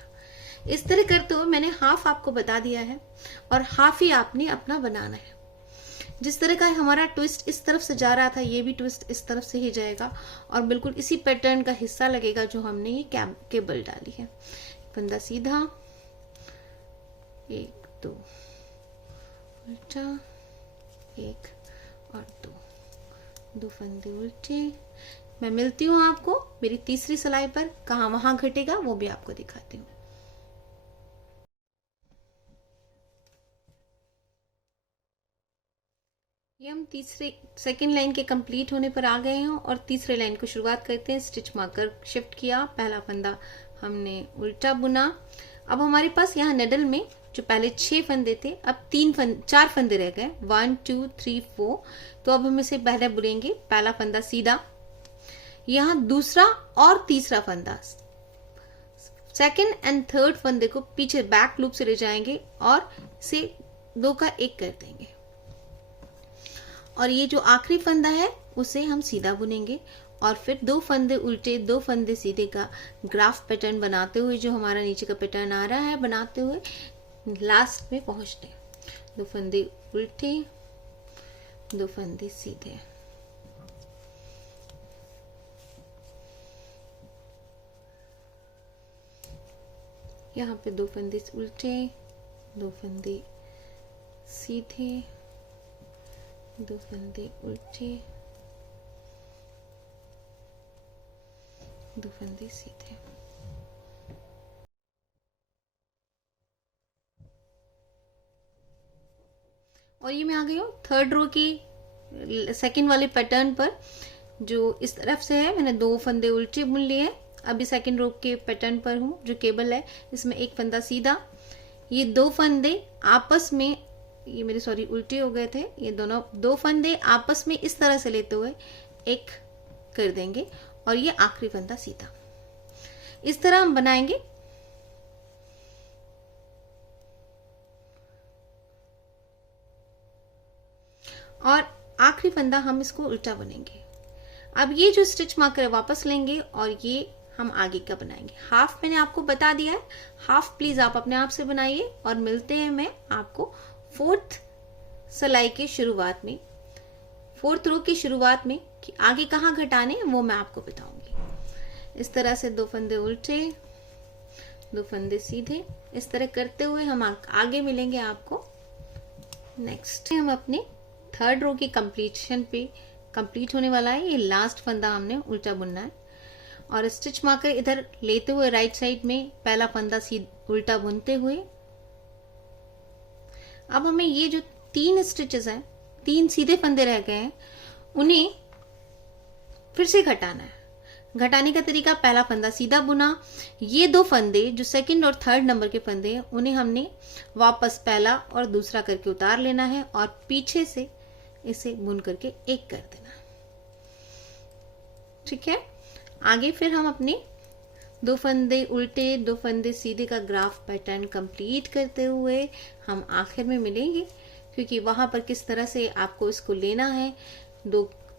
इस तरह करते हुए मैंने हाफ आपको बता दिया है और हाफ ही आपने अपना बनाना है। जिस तरह का हमारा ट्विस्ट इस तरफ से जा रहा था, ये भी ट्विस्ट इस तरफ से ही जाएगा और बिल्कुल इसी पैटर्न का हिस्सा लगेगा जो हमने ये केबल डाली है। फंदा सीधा, 1 2 उल्टा, 1 और 2 फंदे उल्टे। मैं मिलती हूँ आपको मेरी तीसरी सिलाई पर, कहाँ वहां घटेगा वो भी आपको दिखाती हूँ। ये हम सेकेंड लाइन के कंप्लीट होने पर आ गए हैं और तीसरे लाइन को शुरुआत करते हैं। स्टिच मार्कर शिफ्ट किया, पहला फंदा हमने उल्टा बुना। अब हमारे पास यहाँ निडल में जो पहले 6 फंदे थे अब 4 फंदे रह गए, 1 2 3 4। तो अब हम इसे पहले बुनेंगे। पहला फंदा सीधा, यहाँ दूसरा और तीसरा फंदा, सेकेंड एंड थर्ड फंदे को पीछे बैक लूप से ले जाएंगे और इसे 2 का 1 कर देंगे और ये जो आखिरी फंदा है उसे हम सीधा बुनेंगे और फिर 2 फंदे उल्टे 2 फंदे सीधे का ग्राफ पैटर्न बनाते हुए जो हमारा नीचे का पैटर्न आ रहा है बनाते हुए लास्ट में पहुंचते हैं। दो फंदे उल्टे, दो फंदे सीधे। यहाँ पे दो फंदे उल्टे, दो फंदे सीधे, दो फंदे उल्टे, दो फंदे सीधे। और ये मैं आ गई हूँ थर्ड रो की सेकंड वाले पैटर्न पर, जो इस तरफ से है। मैंने दो फंदे उल्टे बुन लिए हैं। अभी सेकंड रो के पैटर्न पर हूँ, जो केबल है इसमें एक फंदा सीधा। ये दो फंदे आपस में, ये मेरे सॉरी उल्टे हो गए थे, ये दोनों दो फंदे आपस में इस तरह से लेते हुए एक कर देंगे और ये आखिरी फंदा सीधा। इस तरह हम बनाएंगे। और आखिरी फंदा हम इसको उल्टा बुनेंगे। अब ये जो स्टिच मार्कर वापस लेंगे और ये हम आगे का बनाएंगे। हाफ मैंने आपको बता दिया है, हाफ प्लीज आप अपने आप से बनाइए। और मिलते हैं मैं आपको फोर्थ सिलाई के शुरुआत में, फोर्थ रो की शुरुआत में, कि आगे कहाँ घटाने वो मैं आपको बताऊंगी। इस तरह से दो फंदे उल्टे, दो फंदे सीधे, इस तरह करते हुए हम आगे मिलेंगे आपको। नेक्स्ट हम अपने थर्ड रो की कंप्लीशन पे कंप्लीट होने वाला है। ये लास्ट फंदा हमने उल्टा बुनना है और स्टिच मार्कर इधर लेते हुए राइट साइड में पहला फंदा उल्टा बुनते हुए, अब हमें ये जो तीन स्टिचेस हैं, तीन सीधे फंदे रह गए हैं, उन्हें फिर से घटाना है। घटाने का तरीका, पहला फंदा सीधा बुना, ये दो फंदे जो सेकंड और थर्ड नंबर के फंदे हैं उन्हें हमने वापस पहला और दूसरा करके उतार लेना है और पीछे से इसे बुन करके एक कर देना। ठीक है। आगे फिर हम अपने दो फंदे उल्टे, दो फंदे सीधे का ग्राफ पैटर्न कंप्लीट करते हुए हम आखिर में मिलेंगे, क्योंकि वहां पर किस तरह से आपको इसको लेना है,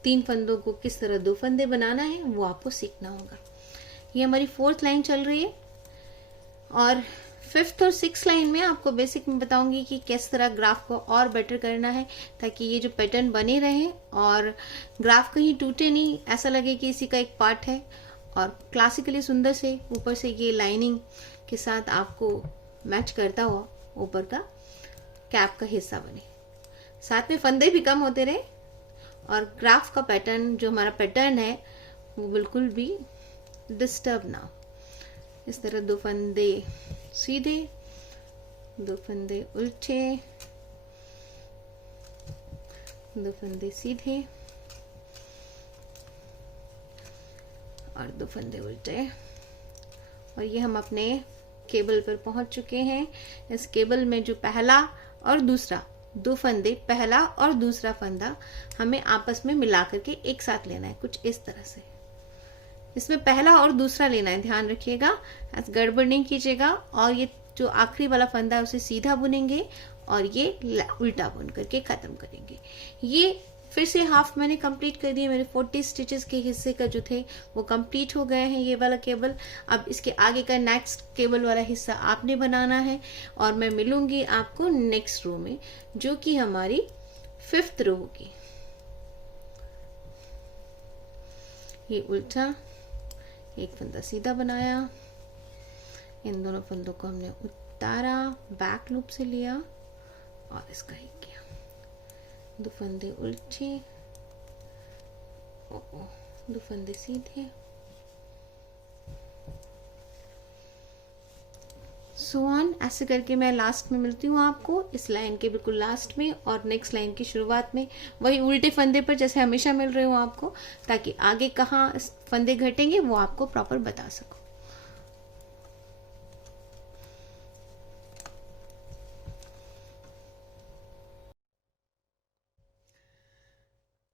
तीन फंदों को किस तरह दो फंदे बनाना है वो आपको सीखना होगा। ये हमारी फोर्थ लाइन चल रही है और फिफ्थ और सिक्स लाइन में आपको बेसिक में बताऊंगी कि किस तरह ग्राफ को और बेटर करना है, ताकि ये जो पैटर्न बने रहे और ग्राफ कहीं टूटे नहीं, ऐसा लगे कि इसी का एक पार्ट है और क्लासिकली सुंदर से ऊपर से ये लाइनिंग के साथ आपको मैच करता हुआ ऊपर का कैप का हिस्सा बने। साथ में फंदे भी कम होते रहे और ग्राफ का पैटर्न, जो हमारा पैटर्न है, वो बिल्कुल भी डिस्टर्ब ना हो। इस तरह दो फंदे सीधे, दो फंदे उल्टे, दो फंदे सीधे और दो फंदे उल्टे। और ये हम अपने केबल पर पहुंच चुके हैं। इस केबल में जो पहला और दूसरा दो फंदे, पहला और दूसरा फंदा हमें आपस में मिला करके एक साथ लेना है, कुछ इस तरह से। इसमें पहला और दूसरा लेना है, ध्यान रखिएगा, गड़बड़ नहीं कीजिएगा। और ये जो आखिरी वाला फंदा है उसे सीधा बुनेंगे और ये उल्टा बुन करके खत्म करेंगे। ये फिर से हाफ मैंने कंप्लीट कर दिए। मेरे 40 स्टिचेस के हिस्से का जो थे वो कंप्लीट हो गए हैं, ये वाला केबल। अब इसके आगे का नेक्स्ट केबल वाला हिस्सा आपने बनाना है और मैं मिलूंगी आपको नेक्स्ट रो में, जो कि हमारी फिफ्थ रो होगी। ये उल्टा, एक फंदा सीधा बनाया, इन दोनों फंदों को हमने उतारा, बैक लूप से लिया और इसका ही किया। दो फंदे उल्टे, दो फंदे सीधे, सो ऑन। ऐसे करके मैं लास्ट में मिलती हूँ आपको, इस लाइन के बिल्कुल लास्ट में और नेक्स्ट लाइन की शुरुआत में वही उल्टे फंदे पर जैसे हमेशा मिल रहे हो आपको, ताकि आगे कहाँ फंदे घटेंगे वो आपको प्रॉपर बता सको।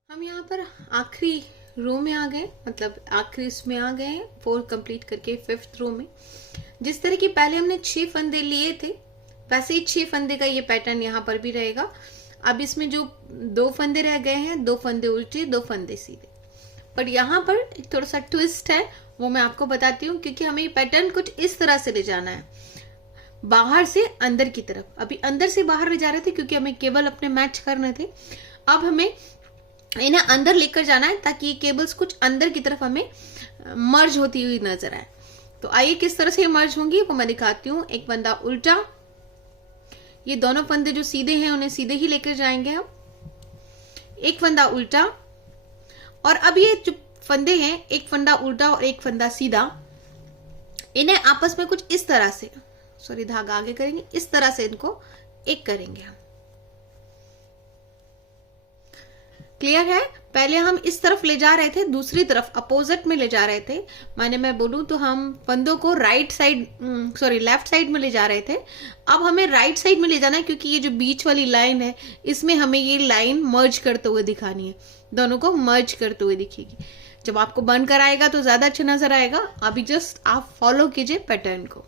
हम यहाँ पर आखिरी रो में आ गए, मतलब आखिरी इसमें आ गए हैं, 4 कंप्लीट करके फिफ्थ रो में। जिस तरह की पहले हमने 6 फंदे लिए थे, वैसे ही 6 फंदे का ये पैटर्न यहाँ पर भी रहेगा। अब इसमें जो 2 फंदे रह गए हैं, 2 फंदे उल्टे, 2 फंदे सीधे, पर यहाँ पर एक थोड़ा सा ट्विस्ट है, वो मैं आपको बताती हूँ, क्योंकि हमें ये पैटर्न कुछ इस तरह से ले जाना है। बाहर से अंदर की तरफ। अभी अंदर से बाहर ले जा रहे थे क्योंकि हमें केबल अपने मैच करने थे। अब हमें इन्हें अंदर लेकर जाना है ताकि ये केबल्स कुछ अंदर की तरफ हमें मर्ज होती हुई नजर आए। तो आइए किस तरह से मर्ज होंगी वो मैं दिखाती हूँ। एक फंदा उल्टा, ये दोनों फंदे जो सीधे हैं उन्हें सीधे ही लेकर जाएंगे हम। एक फंदा उल्टा, और अब ये जो फंदे हैं, एक फंदा उल्टा और एक फंदा सीधा, इन्हें आपस में कुछ इस तरह से, सॉरी धागा आगे करेंगे, इस तरह से इनको एक करेंगे हम। क्लियर है? पहले हम इस तरफ ले जा रहे थे, दूसरी तरफ अपोजिट में ले जा रहे थे। माने मैं बोलूं तो हम फंदों को right side, sorry left side में ले जा रहे थे। अब हमें राइट साइड में ले जाना है क्योंकि ये जो बीच वाली लाइन है इसमें हमें ये लाइन मर्ज करते हुए दिखानी है, दोनों को मर्ज करते हुए दिखेगी। जब आपको बंद कराएगा तो ज्यादा अच्छा नजर आएगा। अभी जस्ट आप फॉलो कीजिए पैटर्न को।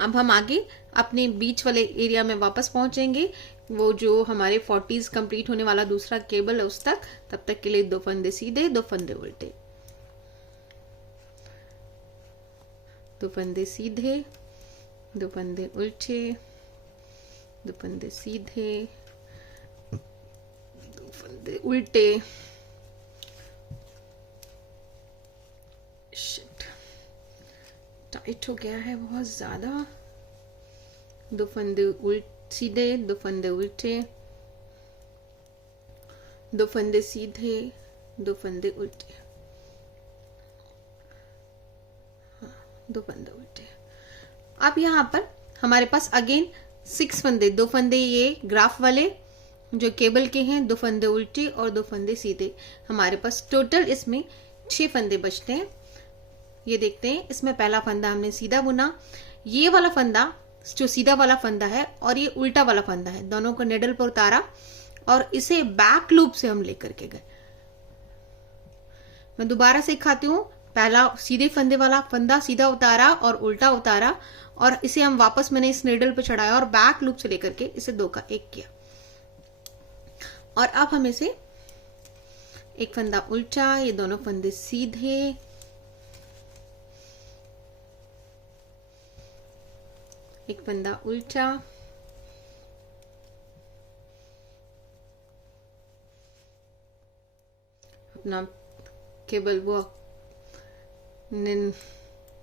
अब हम आगे अपने बीच वाले एरिया में वापस पहुंचेंगे, वो जो हमारे 40s कंप्लीट होने वाला दूसरा केबल है उस तक। तब तक के लिए 2 फंदे सीधे, 2 फंदे उल्टे, 2 फंदे सीधे, 2 फंदे उल्टे, 2 फंदे सीधे, 2 फंदे उल्टे। शिट, टाइट हो गया है बहुत ज्यादा। 2 फंदे उल्टे सीधे, 2 फंदे उल्टे, 2 फंदे सीधे, 2 फंदे उल्टे, 2 फंदे उल्टे। अब यहां पर हमारे पास अगेन 6 फंदे, 2 फंदे ये ग्राफ वाले जो केबल के हैं, 2 फंदे उल्टे और 2 फंदे सीधे। हमारे पास टोटल इसमें 6 फंदे बचते हैं। ये देखते हैं, इसमें पहला फंदा हमने सीधा बुना, ये वाला फंदा जो सीधा वाला फंदा है और ये उल्टा वाला फंदा है, दोनों को निडल पर उतारा और इसे बैक लूप से हम लेकर के गए। मैं दोबारा से दिखाती हूँ। पहला सीधे फंदे वाला फंदा सीधा उतारा और उल्टा उतारा, और इसे हम वापस मैंने इस निडल पे चढ़ाया और बैक लूप से लेकर के इसे 2 का 1 किया। और अब हम इसे एक फंदा उल्टा, ये दोनों फंदे सीधे, एक फंदा उल्टा, अपना केबल वो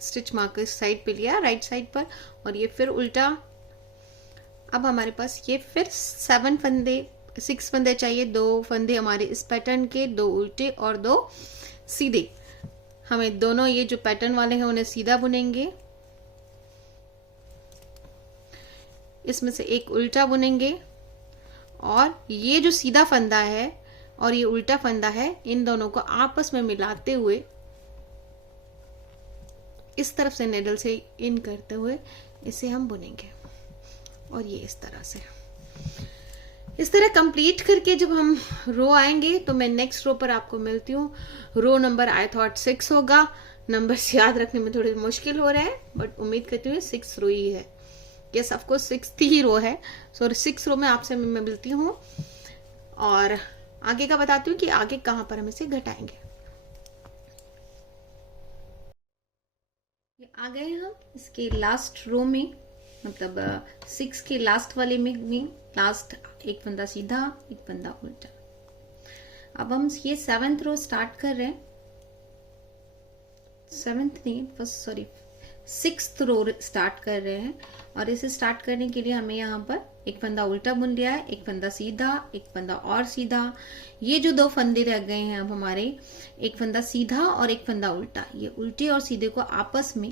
स्टिच मार्कर साइड पे लिया, राइट साइड पर, और ये फिर उल्टा। अब हमारे पास ये फिर 6 फंदे चाहिए। 2 फंदे हमारे इस पैटर्न के, 2 उल्टे और 2 सीधे। हमें दोनों ये जो पैटर्न वाले हैं उन्हें सीधा बुनेंगे, इसमें से एक उल्टा बुनेंगे, और ये जो सीधा फंदा है और ये उल्टा फंदा है, इन दोनों को आपस में मिलाते हुए इस तरफ से निडल से इन करते हुए इसे हम बुनेंगे। और ये इस तरह से, इस तरह कंप्लीट करके जब हम रो आएंगे तो मैं नेक्स्ट रो पर आपको मिलती हूँ। रो नंबर आई थॉट 6 होगा। नंबर्स याद रखने में थोड़े मुश्किल हो रहे हैं, बट उम्मीद करती हूँ 6 रो ही है। यस, ऑफ कोर्स 6th ही रो है। सो 6 रो में आपसे मैं मिलती हूँ और आगे का बताती हूँ कि आगे कहां पर हम इसे घटाएंगे। ये आ गए हम इसके लास्ट रो में, मतलब 6 के लास्ट वाले में लास्ट एक फंदा सीधा, एक फंदा उल्टा। अब हम ये 7th रो स्टार्ट कर रहे हैं। 7th नहीं, फर्स्ट सॉरी 6th रो स्टार्ट कर रहे हैं, और इसे स्टार्ट करने के लिए हमें यहाँ पर एक फंदा उल्टा बुन लिया है, एक फंदा सीधा, एक फंदा और सीधा। ये जो 2 फंदे रह गए हैं अब हमारे, एक फंदा सीधा और एक फंदा उल्टा, ये उल्टे और सीधे को आपस में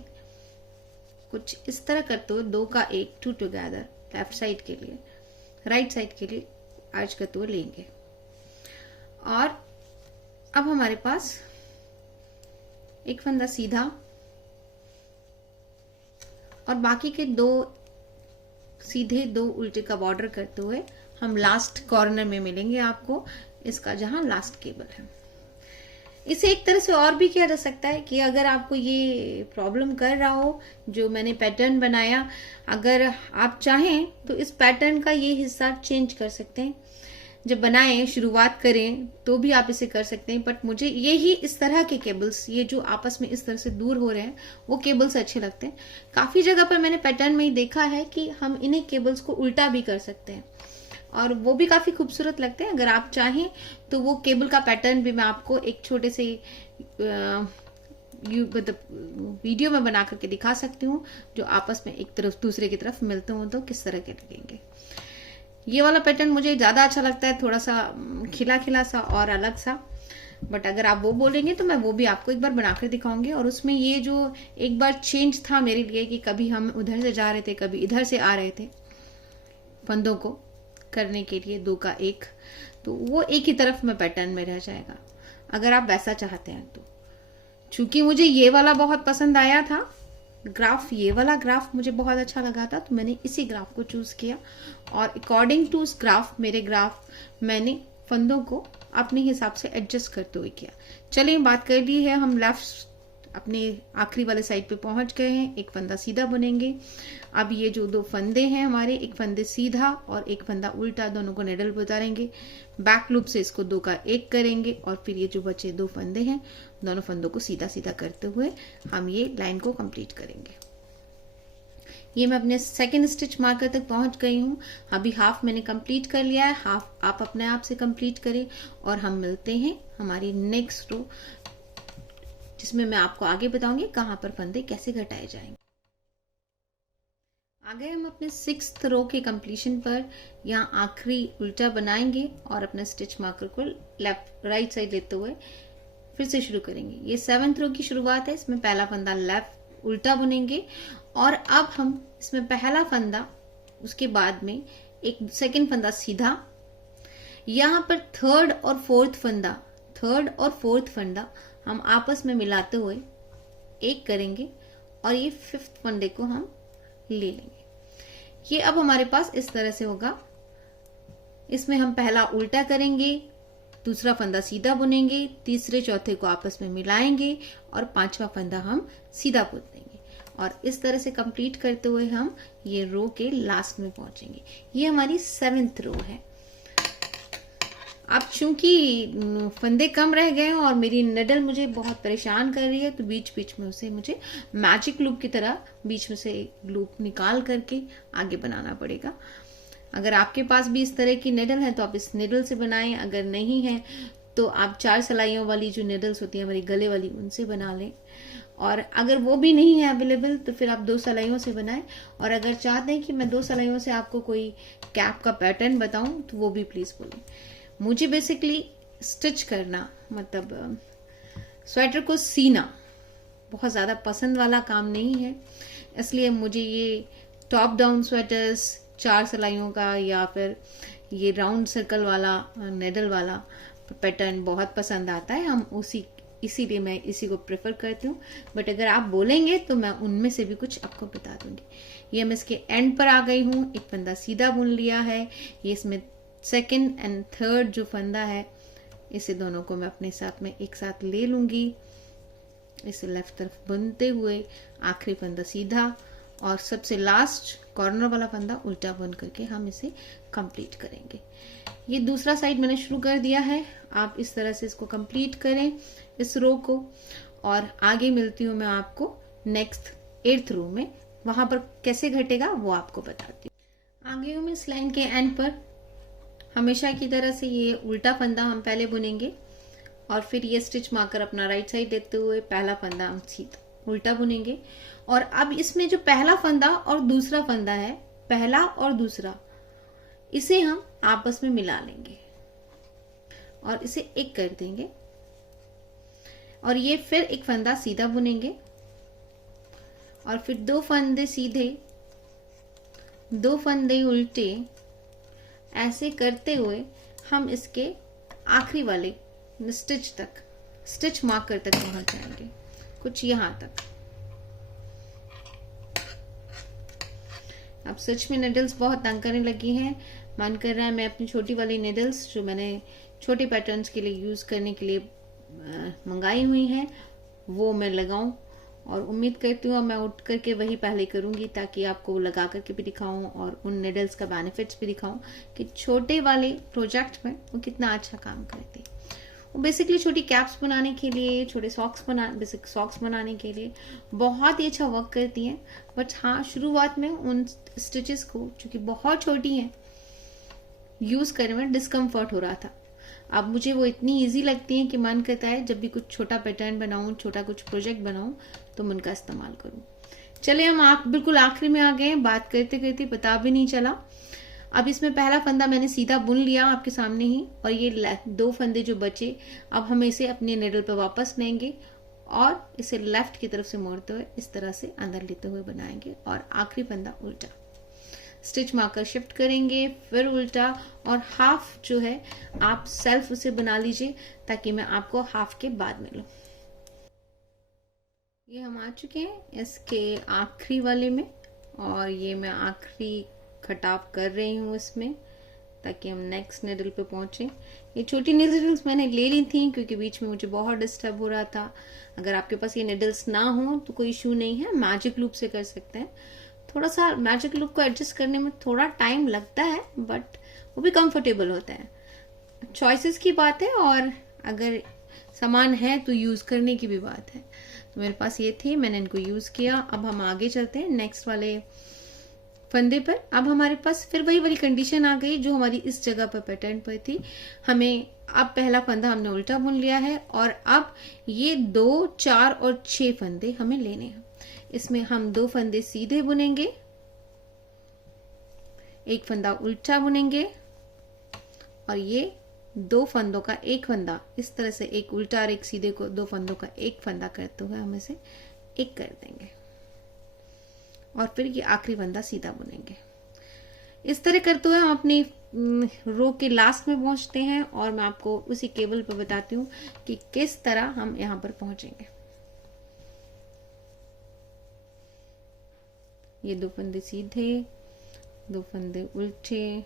कुछ इस तरह करते हुए 2 का 1 2 टुगेदर लेफ्ट साइड के लिए, राइट साइड के लिए अर्ज करते हुए लेंगे। और अब हमारे पास एक फंदा सीधा और बाकी के 2 सीधे 2 उल्टे का बॉर्डर करते हुए हम लास्ट कॉर्नर में मिलेंगे आपको, इसका जहां लास्ट केबल है। इसे एक तरह से और भी किया जा सकता है कि अगर आपको ये प्रॉब्लम कर रहा हो जो मैंने पैटर्न बनाया, अगर आप चाहें तो इस पैटर्न का ये हिस्सा चेंज कर सकते हैं। जब बनाएं, शुरुआत करें, तो भी आप इसे कर सकते हैं। बट मुझे ये ही इस तरह के केबल्स, ये जो आपस में इस तरह से दूर हो रहे हैं, वो केबल्स अच्छे लगते हैं। काफी जगह पर मैंने पैटर्न में ही देखा है कि हम इन्हीं केबल्स को उल्टा भी कर सकते हैं और वो भी काफी खूबसूरत लगते हैं। अगर आप चाहें तो वो केबल का पैटर्न भी मैं आपको एक छोटे से मतलब वीडियो में बना करके दिखा सकती हूँ, जो आपस में एक तरफ दूसरे की तरफ मिलते हो तो किस तरह के लगेंगे। ये वाला पैटर्न मुझे ज्यादा अच्छा लगता है, थोड़ा सा खिला खिला सा और अलग सा। बट अगर आप वो बोलेंगे तो मैं वो भी आपको एक बार बनाकर दिखाऊंगी। और उसमें ये जो एक बार चेंज था मेरे लिए कि कभी हम उधर से जा रहे थे, कभी इधर से आ रहे थे फंदों को करने के लिए 2 का 1, तो वो एक ही तरफ में पैटर्न में रह जाएगा अगर आप वैसा चाहते हैं तो। चूंकि मुझे ये वाला बहुत पसंद आया था ग्राफ, ये वाला ग्राफ मुझे बहुत अच्छा लगा था, तो मैंने इसी ग्राफ को चूज किया और अकॉर्डिंग टू उस ग्राफ, मेरे ग्राफ मैंने फंदों को अपने हिसाब से एडजस्ट करते हुए किया। चलिए बात कर ली है, हम लेफ्ट अपने आखिरी वाले साइड पे पहुंच गए हैं। एक फंदा सीधा बुनेंगे। अब ये जो 2 फंदे हैं हमारे, एक फंदे सीधा और एक फंदा उल्टा, दोनों को निडल पे उतारेंगे। बैक लूप से इसको 2 का 1 करेंगे और फिर ये जो बचे 2 फंदे हैं, दोनों फंदों को सीधा सीधा करते हुए हम ये लाइन को कंप्लीट करेंगे। ये मैं अपने सेकंड स्टिच मार्कर तक पहुंच गई हूँ। अभी हाफ मैंने कंप्लीट कर लिया है, हाफ आप अपने आप से कंप्लीट करें और हम मिलते हैं हमारी नेक्स्ट रो, जिसमें मैं आपको आगे बताऊंगी कहां पर फंदे कैसे घटाए जाएंगे। आगे हम अपने 6th रो के कंप्लीशन पर यहाँ आखिरी उल्टा बनाएंगे और अपने स्टिच मार्कर को लेफ्ट राइट साइड लेते हुए फिर से शुरू करेंगे। ये 7th रो की शुरुआत है, इसमें पहला फंदा लेफ्ट उल्टा बुनेंगे और अब हम इसमें पहला फंदा, उसके बाद में एक सेकंड फंदा सीधा, यहाँ पर थर्ड और फोर्थ फंदा हम आपस में मिलाते हुए 1 करेंगे और ये 5th फंदे को हम ले लेंगे। ये अब हमारे पास इस तरह से होगा। इसमें हम पहला उल्टा करेंगे, दूसरा फंदा सीधा बुनेंगे, तीसरे चौथे को आपस में मिलाएंगे और 5वां फंदा हम सीधा बुन देंगे और इस तरह से कंप्लीट करते हुए हम ये रो के लास्ट में पहुंचेंगे। ये हमारी 7th रो है। अब चूंकि फंदे कम रह गए हैं और मेरी निडल मुझे बहुत परेशान कर रही है, तो बीच बीच में उसे मुझे मैजिक लूप की तरह बीच में से लूप निकाल करके आगे बनाना पड़ेगा। अगर आपके पास भी इस तरह की निडल है तो आप इस निडल से बनाएं, अगर नहीं है तो आप 4 सिलाइयों वाली जो निडल्स होती है हमारी गले वाली, उनसे बना लें। और अगर वो भी नहीं है अवेलेबल तो फिर आप 2 सिलाइयों से बनाएं। और अगर चाहते हैं कि मैं 2 सिलाइयों से आपको कोई कैप का पैटर्न बताऊं तो वो भी प्लीज बोलें। मुझे बेसिकली स्टिच करना, मतलब स्वेटर को सीना बहुत ज़्यादा पसंद वाला काम नहीं है, इसलिए मुझे ये टॉप डाउन स्वेटर्स 4 सिलाइयों का या फिर ये राउंड सर्कल वाला नेडल वाला पैटर्न बहुत पसंद आता है। हम इसीलिए मैं इसी को प्रेफर करती हूँ। बट अगर आप बोलेंगे तो मैं उनमें से भी कुछ आपको बता दूंगी। ये मैं इसके एंड पर आ गई हूँ, एक फंदा सीधा बुन लिया है। ये इसमें 2nd एंड 3rd जो फंदा है, इसे दोनों को मैं अपने साथ में एक साथ ले लूंगी। इसे लेफ्ट तरफ बुनते हुए आखिरी फंदा सीधा और सबसे लास्ट कॉर्नर वाला फंदा उल्टा बुन करके हम इसे कंप्लीट करेंगे। ये दूसरा साइड मैंने शुरू कर दिया है, आप इस तरह से इसको कंप्लीट करें इस रो को। और आगे मिलती हूँ मैं आपको नेक्स्ट 8th रो में, वहां पर कैसे घटेगा वो आपको बताती हूँ। आगे हूँ मैं इस लाइन के एंड पर। हमेशा की तरह से ये उल्टा फंदा हम पहले बुनेंगे और फिर ये स्टिच मार्कर अपना राइट साइड देते हुए पहला फंदा हम सीधा उल्टा बुनेंगे। और अब इसमें जो पहला फंदा और दूसरा फंदा है, पहला और दूसरा, इसे हम आपस में मिला लेंगे और इसे 1 कर देंगे और ये फिर एक फंदा सीधा बुनेंगे और फिर 2 फंदे सीधे, 2 फंदे उल्टे, ऐसे करते हुए हम इसके आखिरी वाले स्टिच तक, स्टिच मार्कर तक पहुंच जाएंगे, कुछ यहां तक। अब सच में निडल्स बहुत तंग करने लगी हैं। मन कर रहा है मैं अपनी छोटी वाली निडल्स जो मैंने छोटे पैटर्न्स के लिए यूज करने के लिए मंगाई हुई हैं वो मैं लगाऊं और उम्मीद करती हूँ मैं उठ करके वही पहले करूँगी, ताकि आपको लगा करके भी दिखाऊं और उन निडल्स का बेनिफिट्स भी दिखाऊं कि छोटे वाले प्रोजेक्ट में वो कितना अच्छा काम करती है। वो बेसिकली छोटी कैप्स बनाने के लिए, छोटे बेसिक सॉक्स बनाने के लिए बहुत ही अच्छा वर्क करती हैं। बट हाँ, शुरुआत में उन स्टिचेस को, चूंकि बहुत छोटी हैं, यूज करने में डिस्कम्फर्ट हो रहा था। अब मुझे वो इतनी इजी लगती है कि मन करता है जब भी कुछ छोटा पैटर्न बनाऊं, छोटा कुछ प्रोजेक्ट बनाऊं, तो मैं उनका इस्तेमाल करूं। चले हम बिल्कुल आखिरी में आ गए, बात करते करते पता भी नहीं चला। अब इसमें पहला फंदा मैंने सीधा बुन लिया आपके सामने ही, और ये 2 फंदे जो बचे, अब हम इसे अपने निडल पर वापस लेंगे और इसे लेफ्ट की तरफ से मोड़ते हुए इस तरह से अंदर लेते हुए बनाएंगे, और आखिरी फंदा उल्टा। स्टिच मार्कर शिफ्ट करेंगे, फिर उल्टा, और हाफ जो है आप सेल्फ उसे बना लीजिए, ताकि मैं आपको हाफ के बाद मिलूं। ये हम आ चुके हैं इसके आखिरी वाले में, और ये मैं आखिरी कटाव कर रही हूँ इसमें, ताकि हम नेक्स्ट निडल पे पहुंचे। ये छोटी निडल्स मैंने ले ली थी क्योंकि बीच में मुझे बहुत डिस्टर्ब हो रहा था। अगर आपके पास ये निडल्स ना हो तो कोई इशू नहीं है, मैजिक लूप से कर सकते हैं। थोड़ा सा मैजिक लूप को एडजस्ट करने में थोड़ा टाइम लगता है, बट वो भी कंफर्टेबल होता है। चॉइसेस की बात है, और अगर सामान है तो यूज करने की भी बात है। तो मेरे पास ये थे, मैंने इनको यूज किया। अब हम आगे चलते हैं नेक्स्ट वाले फंदे पर। अब हमारे पास फिर वही वाली कंडीशन आ गई जो हमारी इस जगह पर पैटर्न पर थी। हमें अब पहला फंदा हमने उल्टा बुन लिया है, और अब ये 2, 4 और 6 फंदे हमें लेने हैं। इसमें हम 2 फंदे सीधे बुनेंगे, एक फंदा उल्टा बुनेंगे, और ये 2 फंदों का एक फंदा, इस तरह से एक उल्टा और एक सीधे को 2 फंदों का एक फंदा करते हुए हम इसे एक कर देंगे, और फिर ये आखिरी फंदा सीधा बुनेंगे। इस तरह करते हुए हम अपनी रो के लास्ट में पहुंचते हैं, और मैं आपको उसी केबल पर बताती हूँ कि किस तरह हम यहां पर पहुंचेंगे। ये 2 फंदे सीधे, 2 फंदे उल्टे,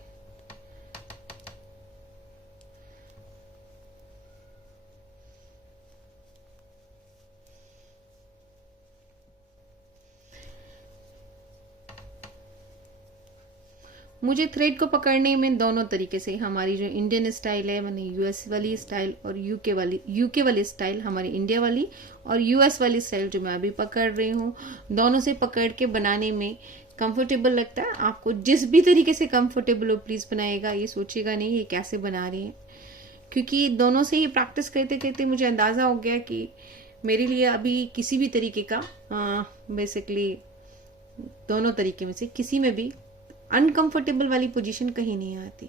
मुझे थ्रेड को पकड़ने में दोनों तरीके से, हमारी जो इंडियन स्टाइल है, मैंने यूएस वाली स्टाइल, और यूके वाली स्टाइल, हमारी इंडिया वाली, और यूएस वाली स्टाइल जो मैं अभी पकड़ रही हूँ, दोनों से पकड़ के बनाने में कंफर्टेबल लगता है। आपको जिस भी तरीके से कंफर्टेबल हो प्लीज बनाएगा, ये सोचिएगा नहीं ये कैसे बना रही है, क्योंकि दोनों से ही प्रैक्टिस करते करते मुझे अंदाजा हो गया कि मेरे लिए अभी किसी भी तरीके का बेसिकली दोनों तरीके में से किसी में भी अनकंफर्टेबल वाली पोजीशन कहीं नहीं आती।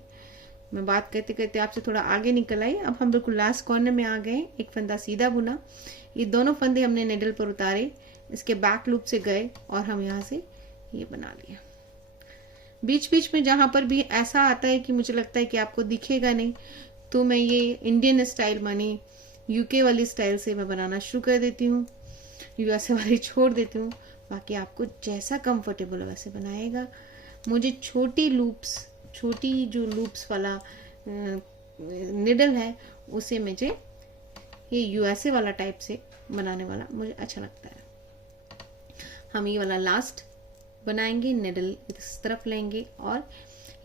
मैं बात करते करते आपसे थोड़ा आगे निकल आई। अब हम बिल्कुल लास्ट कॉर्नर में आ गए। एक फंदा सीधा बुना, ये दोनों फंदे हमने निडल पर उतारे, इसके बैक लूप से गए और हम यहाँ से ये बना लिया। बीच बीच में जहां पर भी ऐसा आता है कि मुझे लगता है कि आपको दिखेगा नहीं, तो मैं ये इंडियन स्टाइल मानी यूके वाली स्टाइल से मैं बनाना शुरू कर देती हूँ, यूएसए वाली छोड़ देती हूँ। बाकी आपको जैसा कंफर्टेबल है वैसे बनाएगा। मुझे छोटी जो लूप्स वाला निडल है उसे मुझे ये यूएसए वाला टाइप से बनाने वाला मुझे अच्छा लगता है। हम ये वाला लास्ट बनाएंगे, निडल इस तरफ लेंगे और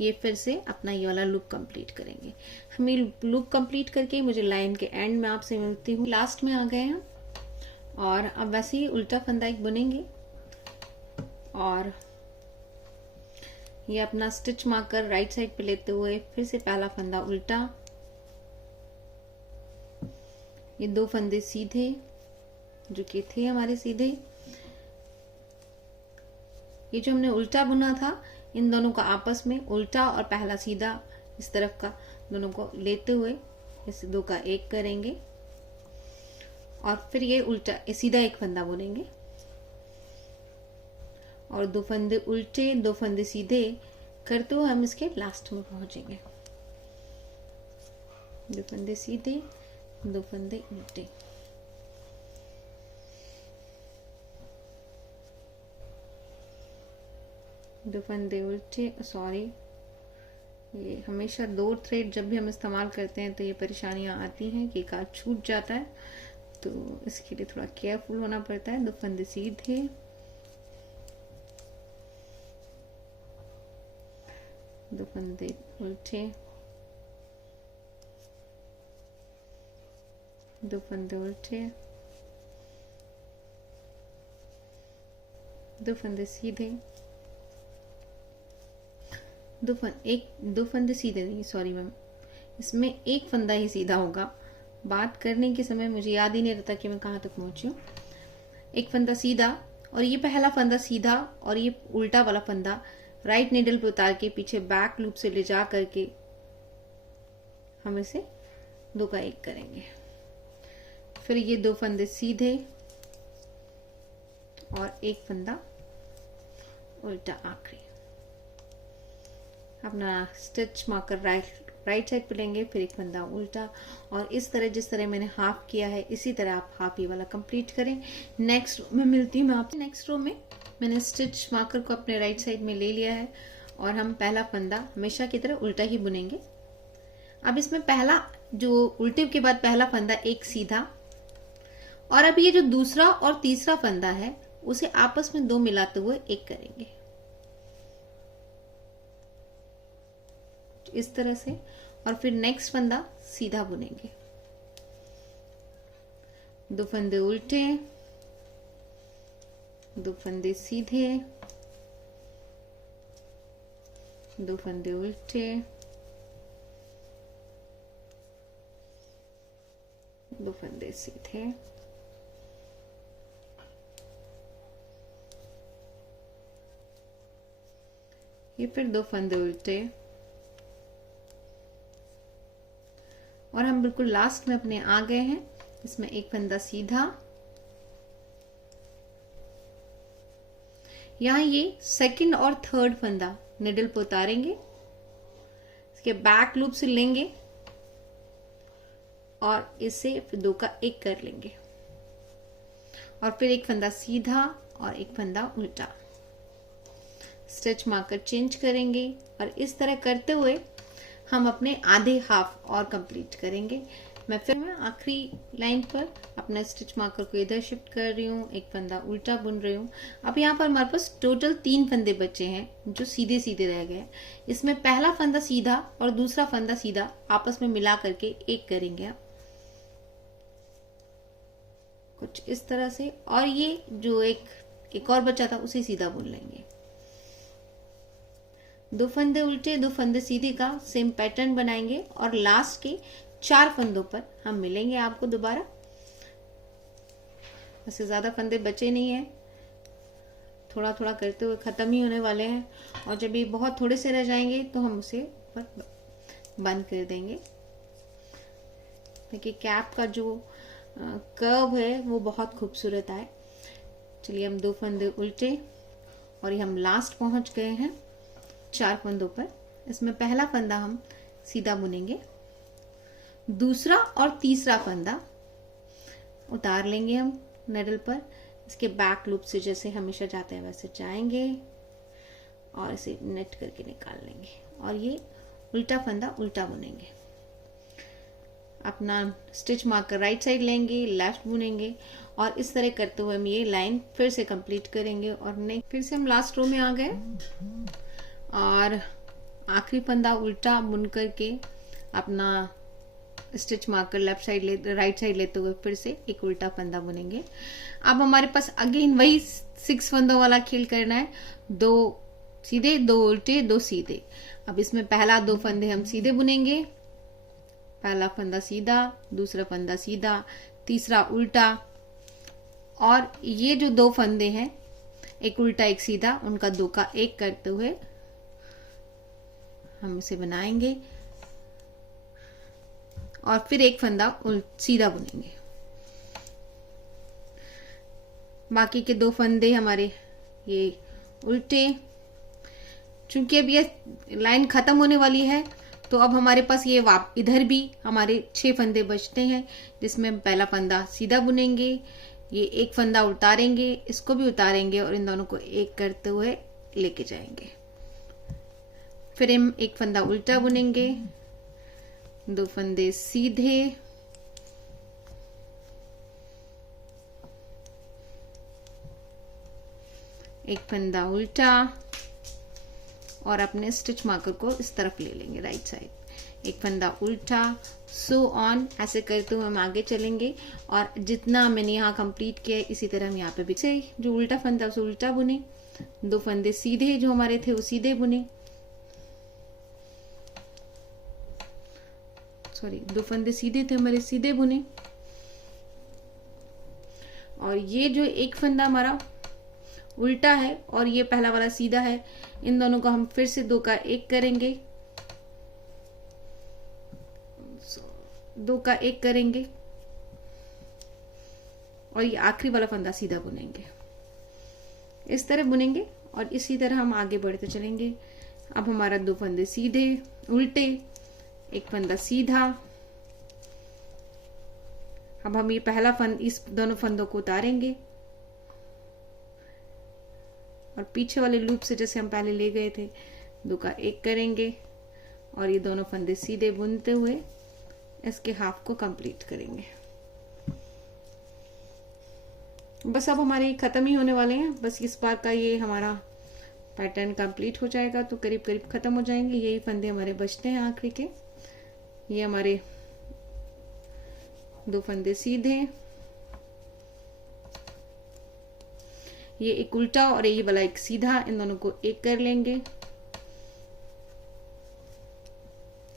ये फिर से अपना ये वाला लूप कंप्लीट करेंगे। हम ये लूप कंप्लीट करके मुझे लाइन के एंड में आपसे मिलती हूँ। लास्ट में आ गए हैं और अब वैसे ही उल्टा फंदा एक बुनेंगे और ये अपना स्टिच मार्कर राइट साइड पे लेते हुए फिर से पहला फंदा उल्टा, ये 2 फंदे सीधे जो कि थे हमारे सीधे, ये जो हमने उल्टा बुना था इन दोनों का आपस में उल्टा और पहला सीधा इस तरफ का दोनों को लेते हुए इस 2 का एक करेंगे और फिर ये उल्टा सीधा एक फंदा बुनेंगे और 2 फंदे उल्टे 2 फंदे सीधे करते हुए हम इसके लास्ट में पहुंचेंगे। 2 फंदे सीधे 2 फंदे उल्टे, दो फंदे उल्टे। सॉरी, ये हमेशा 2 थ्रेड जब भी हम इस्तेमाल करते हैं तो ये परेशानियां आती हैं कि एक आध छूट जाता है, तो इसके लिए थोड़ा केयरफुल होना पड़ता है। 2 फंदे सीधे, 2 फंदे उल्टे, 2 फंदे उल्टे, 2 फंदे सीधे, 2 फंदे सीधे नहीं, सॉरी मैम, इसमें एक फंदा ही सीधा होगा। बात करने के समय मुझे याद ही नहीं रहता कि मैं कहाँ तक पहुंची हूँ। एक फंदा सीधा, और ये पहला फंदा सीधा, और ये उल्टा वाला फंदा राइट नीडल पे उतार के पीछे बैक लूप से ले जा करके हम इसे 2 का 1 करेंगे। फिर ये 2 फंदे सीधे और एक फंदा उल्टा आखिरी। अपना स्टिच मार्कर राइट साइड पे लेंगे, फिर एक फंदा उल्टा, और इस तरह जिस तरह मैंने हाफ किया है इसी तरह आप हाफ ये वाला कंप्लीट करें। नेक्स्ट रो में मिलती हूँ मैं आपसे। नेक्स्ट रो में मैंने स्टिच मार्कर को अपने राइट साइड में ले लिया है और हम पहला फंदा हमेशा की तरह उल्टा ही बुनेंगे। अब इसमें पहला जो उल्टे के बाद पहला फंदा एक सीधा, और अब ये जो दूसरा और तीसरा फंदा है उसे आपस में 2 मिलाते हुए 1 करेंगे इस तरह से, और फिर नेक्स्ट फंदा सीधा बुनेंगे। 2 फंदे उल्टे, 2 फंदे सीधे, 2 फंदे उल्टे, 2 फंदे सीधे, ये फिर 2 फंदे उल्टे, और हम बिल्कुल लास्ट में अपने आ गए हैं। इसमें एक फंदा सीधा, यहां ये सेकंड और थर्ड फंदा निडल पर उतारेंगे, इसके बैक लूप से लेंगे और इसे फिर 2 का 1 कर लेंगे, और फिर एक फंदा सीधा और एक फंदा उल्टा। स्टिच मार्कर चेंज करेंगे और इस तरह करते हुए हम अपने आधे हाफ और कंप्लीट करेंगे। मैं आखिरी लाइन पर अपना स्टिच मार्कर को इधर शिफ्ट कर रही हूँ, एक फंदा उल्टा बुन रही हूँ। अब यहाँ पर हमारे पास टोटल 3 फंदे बचे हैं जो सीधे सीधे रह गए। इसमें पहला फंदा सीधा और दूसरा फंदा सीधा आपस में मिला करके 1 करेंगे आप, कुछ इस तरह से, और ये जो एक और बचा था उसे सीधा बुन लेंगे। 2 फंदे उल्टे 2 फंदे सीधे का सेम पैटर्न बनाएंगे और लास्ट के 4 फंदों पर हम मिलेंगे आपको दोबारा। वैसे ज्यादा फंदे बचे नहीं है, थोड़ा थोड़ा करते हुए खत्म ही होने वाले हैं, और जब ये बहुत थोड़े से रह जाएंगे तो हम उसे ऊपर बंद कर देंगे। देखिए कैप का जो कर्व है वो बहुत खूबसूरत आए। चलिए हम 2 फंदे उल्टे, और ये हम लास्ट पहुंच गए हैं 4 फंदों पर। इसमें पहला फंदा हम सीधा बुनेंगे, दूसरा और तीसरा फंदा उतार लेंगे हम नेडल पर, इसके बैक लूप से जैसे हमेशा जाते हैं वैसे जाएंगे और इसे नेट करके निकाल लेंगे, और ये उल्टा फंदा उल्टा बुनेंगे। अपना स्टिच मार्कर राइट साइड लेंगे, लेफ्ट बुनेंगे, और इस तरह करते हुए हम ये लाइन फिर से कंप्लीट करेंगे। और फिर से हम लास्ट रो में आ गए और आखिरी फंदा उल्टा बुन करके अपना stitch marker left side right side लेते हुए फिर से एक उल्टा फंदा बुनेंगे। अब हमारे पास अगेन वही 6 फंदों वाला खेल करना है, 2 सीधे 2 उल्टे 2 सीधे। अब इसमें पहला 2 फंदे हम सीधे बुनेंगे, पहला फंदा सीधा, दूसरा फंदा सीधा, तीसरा उल्टा, और ये जो 2 फंदे हैं एक उल्टा एक सीधा, उनका 2 का 1 करते हुए हम इसे बनाएंगे और फिर एक फंदा सीधा बुनेंगे। बाकी के 2 फंदे हमारे ये उल्टे। चूंकि अब ये लाइन खत्म होने वाली है तो अब हमारे पास ये इधर भी हमारे 6 फंदे बचते हैं, जिसमें पहला फंदा सीधा बुनेंगे, ये एक फंदा उतारेंगे, इसको भी उतारेंगे और इन दोनों को 1 करते हुए लेके जाएंगे। फिर हम एक फंदा उल्टा बुनेंगे, 2 फंदे सीधे, एक फंदा उल्टा और अपने स्टिच मार्कर को इस तरफ ले लेंगे राइट साइड, एक फंदा उल्टा, सो ऑन, ऐसे करते हुए हम आगे चलेंगे। और जितना मैंने यहाँ कंप्लीट किया है इसी तरह हम यहाँ पे भी से जो उल्टा फंदा उसे उल्टा बुने, 2 फंदे सीधे जो हमारे थे वो सीधे बुने, सॉरी 2 फंदे सीधे थे हमारे सीधे बुने। और ये जो एक फंदा हमारा उल्टा है और ये पहला वाला सीधा है, इन दोनों को हम फिर से 2 का 1 करेंगे, 2 का 1 करेंगे और ये आखिरी वाला फंदा सीधा बुनेंगे, इस तरह बुनेंगे और इसी तरह हम आगे बढ़ते चलेंगे। अब हमारा 2 फंदे सीधे उल्टे, एक फंदा सीधा। अब हम ये पहला फंद इस दोनों फंदों को उतारेंगे और पीछे वाले लूप से जैसे हम पहले ले गए थे 2 का 1 करेंगे और ये दोनों फंदे सीधे बुनते हुए इसके हाफ को कंप्लीट करेंगे। बस अब हमारे खत्म ही होने वाले हैं, बस इस बार का ये हमारा पैटर्न कंप्लीट हो जाएगा तो करीब करीब खत्म हो जाएंगे। यही फंदे हमारे बचते हैं आखिरी के, ये हमारे 2 फंदे सीधे, ये एक उल्टा और ये वाला एक सीधा, इन दोनों को 1 कर लेंगे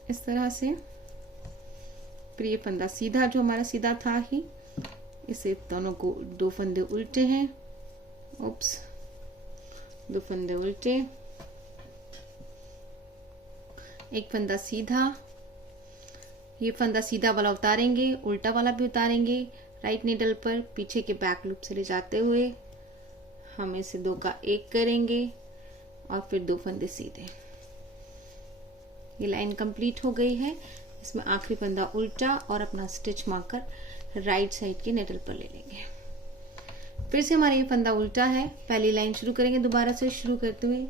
इस तरह से। फिर ये फंदा सीधा जो हमारा सीधा था ही, इसे दोनों को 2 फंदे उल्टे हैं, उप्स 2 फंदे उल्टे, एक फंदा सीधा, ये फंदा सीधा वाला उतारेंगे, उल्टा वाला भी उतारेंगे राइट नीडल पर, पीछे के बैक लूप से ले जाते हुए हम इसे 2 का 1 करेंगे और फिर 2 फंदे सीधे। ये लाइन कंप्लीट हो गई है। इसमें आखिरी फंदा उल्टा और अपना स्टिच मार्कर राइट साइड के नीडल पर ले लेंगे। फिर से हमारा ये फंदा उल्टा है, पहली लाइन शुरू करेंगे दोबारा से शुरू करते हुए।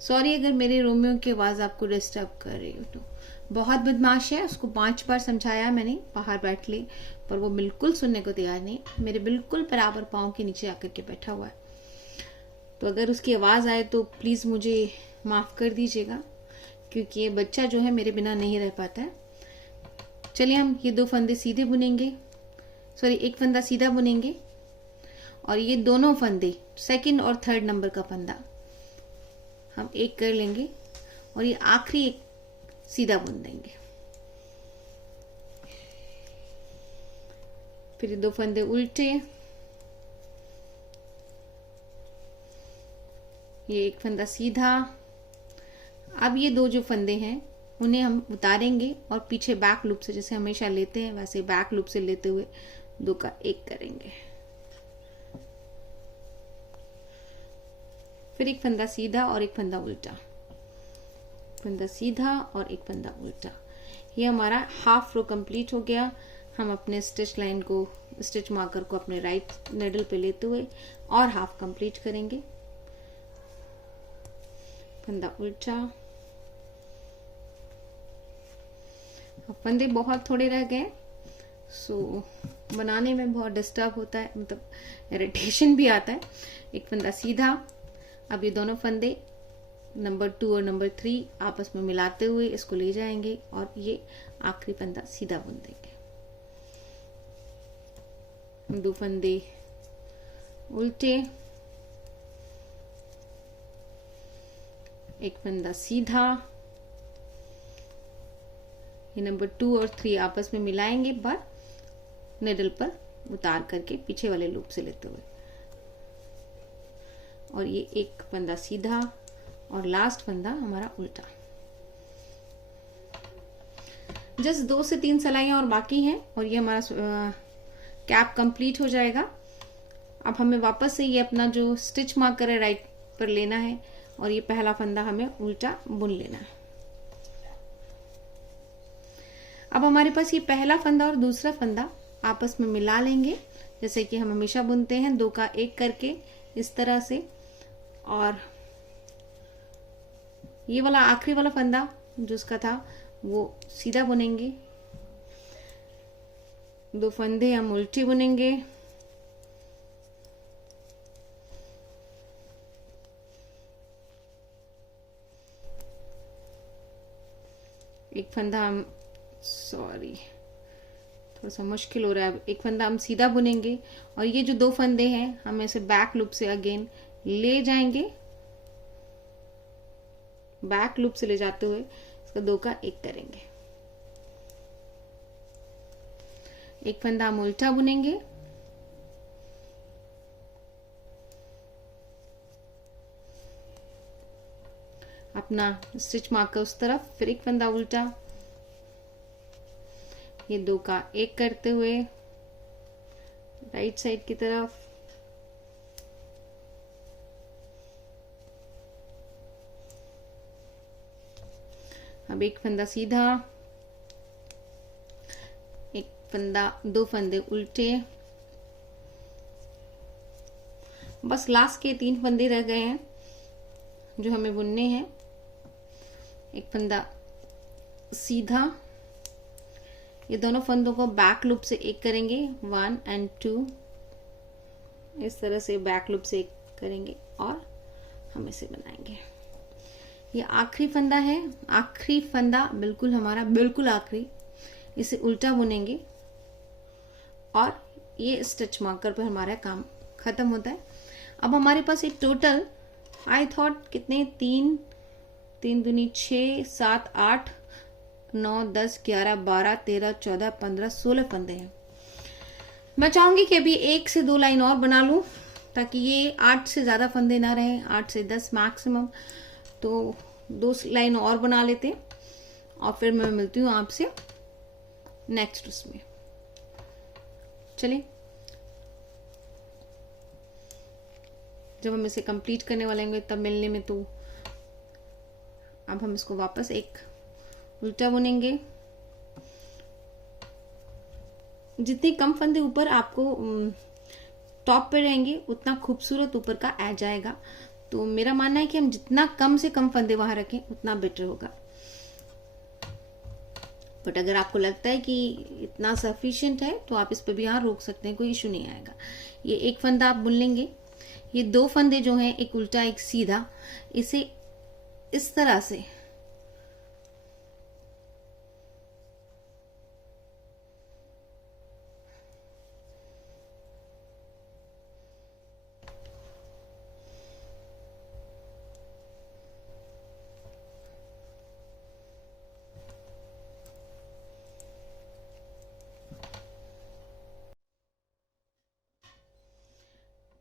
सॉरी अगर मेरे रोमियो की आवाज आपको डिस्टर्ब कर रही हो तो, बहुत बदमाश है, उसको 5 बार समझाया मैंने बाहर बैठ ले, पर वो बिल्कुल सुनने को तैयार नहीं, मेरे बिल्कुल बराबर पाँव के नीचे आकर के बैठा हुआ है। तो अगर उसकी आवाज आए तो प्लीज मुझे माफ कर दीजिएगा, क्योंकि ये बच्चा जो है मेरे बिना नहीं रह पाता है। चलिए हम ये 2 फंदे सीधे बुनेंगे, सॉरी एक फंदा सीधा बुनेंगे और ये दोनों फंदे सेकंड और थर्ड नंबर का फंदा हम 1 कर लेंगे और ये आखिरी एक सीधा बुन देंगे। फिर 2 फंदे उल्टे, ये एक फंदा सीधा। अब ये 2 जो फंदे हैं उन्हें हम उतारेंगे और पीछे बैक लूप से जैसे हमेशा लेते हैं वैसे बैक लूप से लेते हुए 2 का 1 करेंगे। फिर एक फंदा सीधा और एक फंदा उल्टा, फंदा सीधा और एक फंदा उल्टा। ये हमारा हाफ रो कंप्लीट हो गया। हम अपने स्टिच लाइन को, स्टिच मार्कर को अपने राइट निडल पे लेते हुए और हाफ कंप्लीट करेंगे। फंदा उल्टा, फंदे बहुत थोड़े रह गए, सो बनाने में बहुत डिस्टर्ब होता है, मतलब इरिटेशन भी आता है। एक फंदा सीधा, अब ये दोनों फंदे नंबर 2 और नंबर 3 आपस में मिलाते हुए इसको ले जाएंगे और ये आखिरी फंदा सीधा बुन देंगे। 2 फंदे उल्टे, एक फंदा सीधा, ये नंबर 2 और 3 आपस में मिलाएंगे पर निडल पर उतार करके पीछे वाले लूप से लेते हुए, और ये एक फंदा सीधा और लास्ट फंदा हमारा उल्टा। जस्ट 2 से 3 सिलाइयां और बाकी हैं और ये हमारा कैप कंप्लीट हो जाएगा। अब हमें वापस से ये अपना जो स्टिच मार्कर है राइट पर लेना है और ये पहला फंदा हमें उल्टा बुन लेना है। अब हमारे पास ये पहला फंदा और दूसरा फंदा आपस में मिला लेंगे, जैसे कि हम हमेशा बुनते हैं 2 का 1 करके इस तरह से, और ये वाला आखिरी वाला फंदा जो उसका था वो सीधा बुनेंगे। 2 फंदे हम उल्टी बुनेंगे, एक फंदा हम, सॉरी थोड़ा सा मुश्किल हो रहा है, एक फंदा हम सीधा बुनेंगे और ये जो 2 फंदे हैं हम ऐसे बैक लूप से अगेन ले जाएंगे, बैक लूप से ले जाते हुए इसका 2 का 1 करेंगे। एक फंदा हम उल्टा बुनेंगे, अपना स्टिच मार्क का उस तरफ, फिर एक फंदा उल्टा, ये 2 का 1 करते हुए राइट साइड की तरफ, अब एक फंदा सीधा, एक फंदा, 2 फंदे उल्टे, बस लास्ट के 3 फंदे रह गए हैं जो हमें बुनने हैं। एक फंदा सीधा, ये दोनों फंदों को बैक लूप से 1 करेंगे, 1 और 2, इस तरह से बैक लूप से 1 करेंगे और हम इसे बनाएंगे। ये आखिरी फंदा है, आखिरी फंदा बिल्कुल हमारा बिल्कुल आखिरी, इसे उल्टा बुनेंगे और ये स्टिच मार्कर पर हमारा काम खत्म होता है। अब हमारे पास एक टोटल आई थॉट कितने, 3 दूनी 6, 7, 8, 9, 10, 11, 12, 13, 14, 15, 16 फंदे हैं। मैं चाहूंगी कि अभी 1 से 2 लाइन और बना लूं ताकि ये 8 से ज्यादा फंदे ना रहें, 8 से 10 मैक्सिमम। तो 2 लाइन और बना लेते हैं और फिर मैं मिलती हूँ आपसे नेक्स्ट उसमें। चलिए, जब हम इसे कंप्लीट करने वाले होंगे तब मिलने में। तो अब हम इसको वापस एक उल्टा बुनेंगे। जितने कम फंदे ऊपर आपको टॉप पे रहेंगे उतना खूबसूरत ऊपर का आ जाएगा। तो मेरा मानना है कि हम जितना कम से कम फंदे वहां रखें उतना बेटर होगा। बट अगर आपको लगता है कि इतना सफिशिएंट है तो आप इस पे भी यहाँ रोक सकते हैं, कोई इशू नहीं आएगा। ये एक फंदा आप बुन लेंगे, ये 2 फंदे जो हैं, एक उल्टा एक सीधा, इसे इस तरह से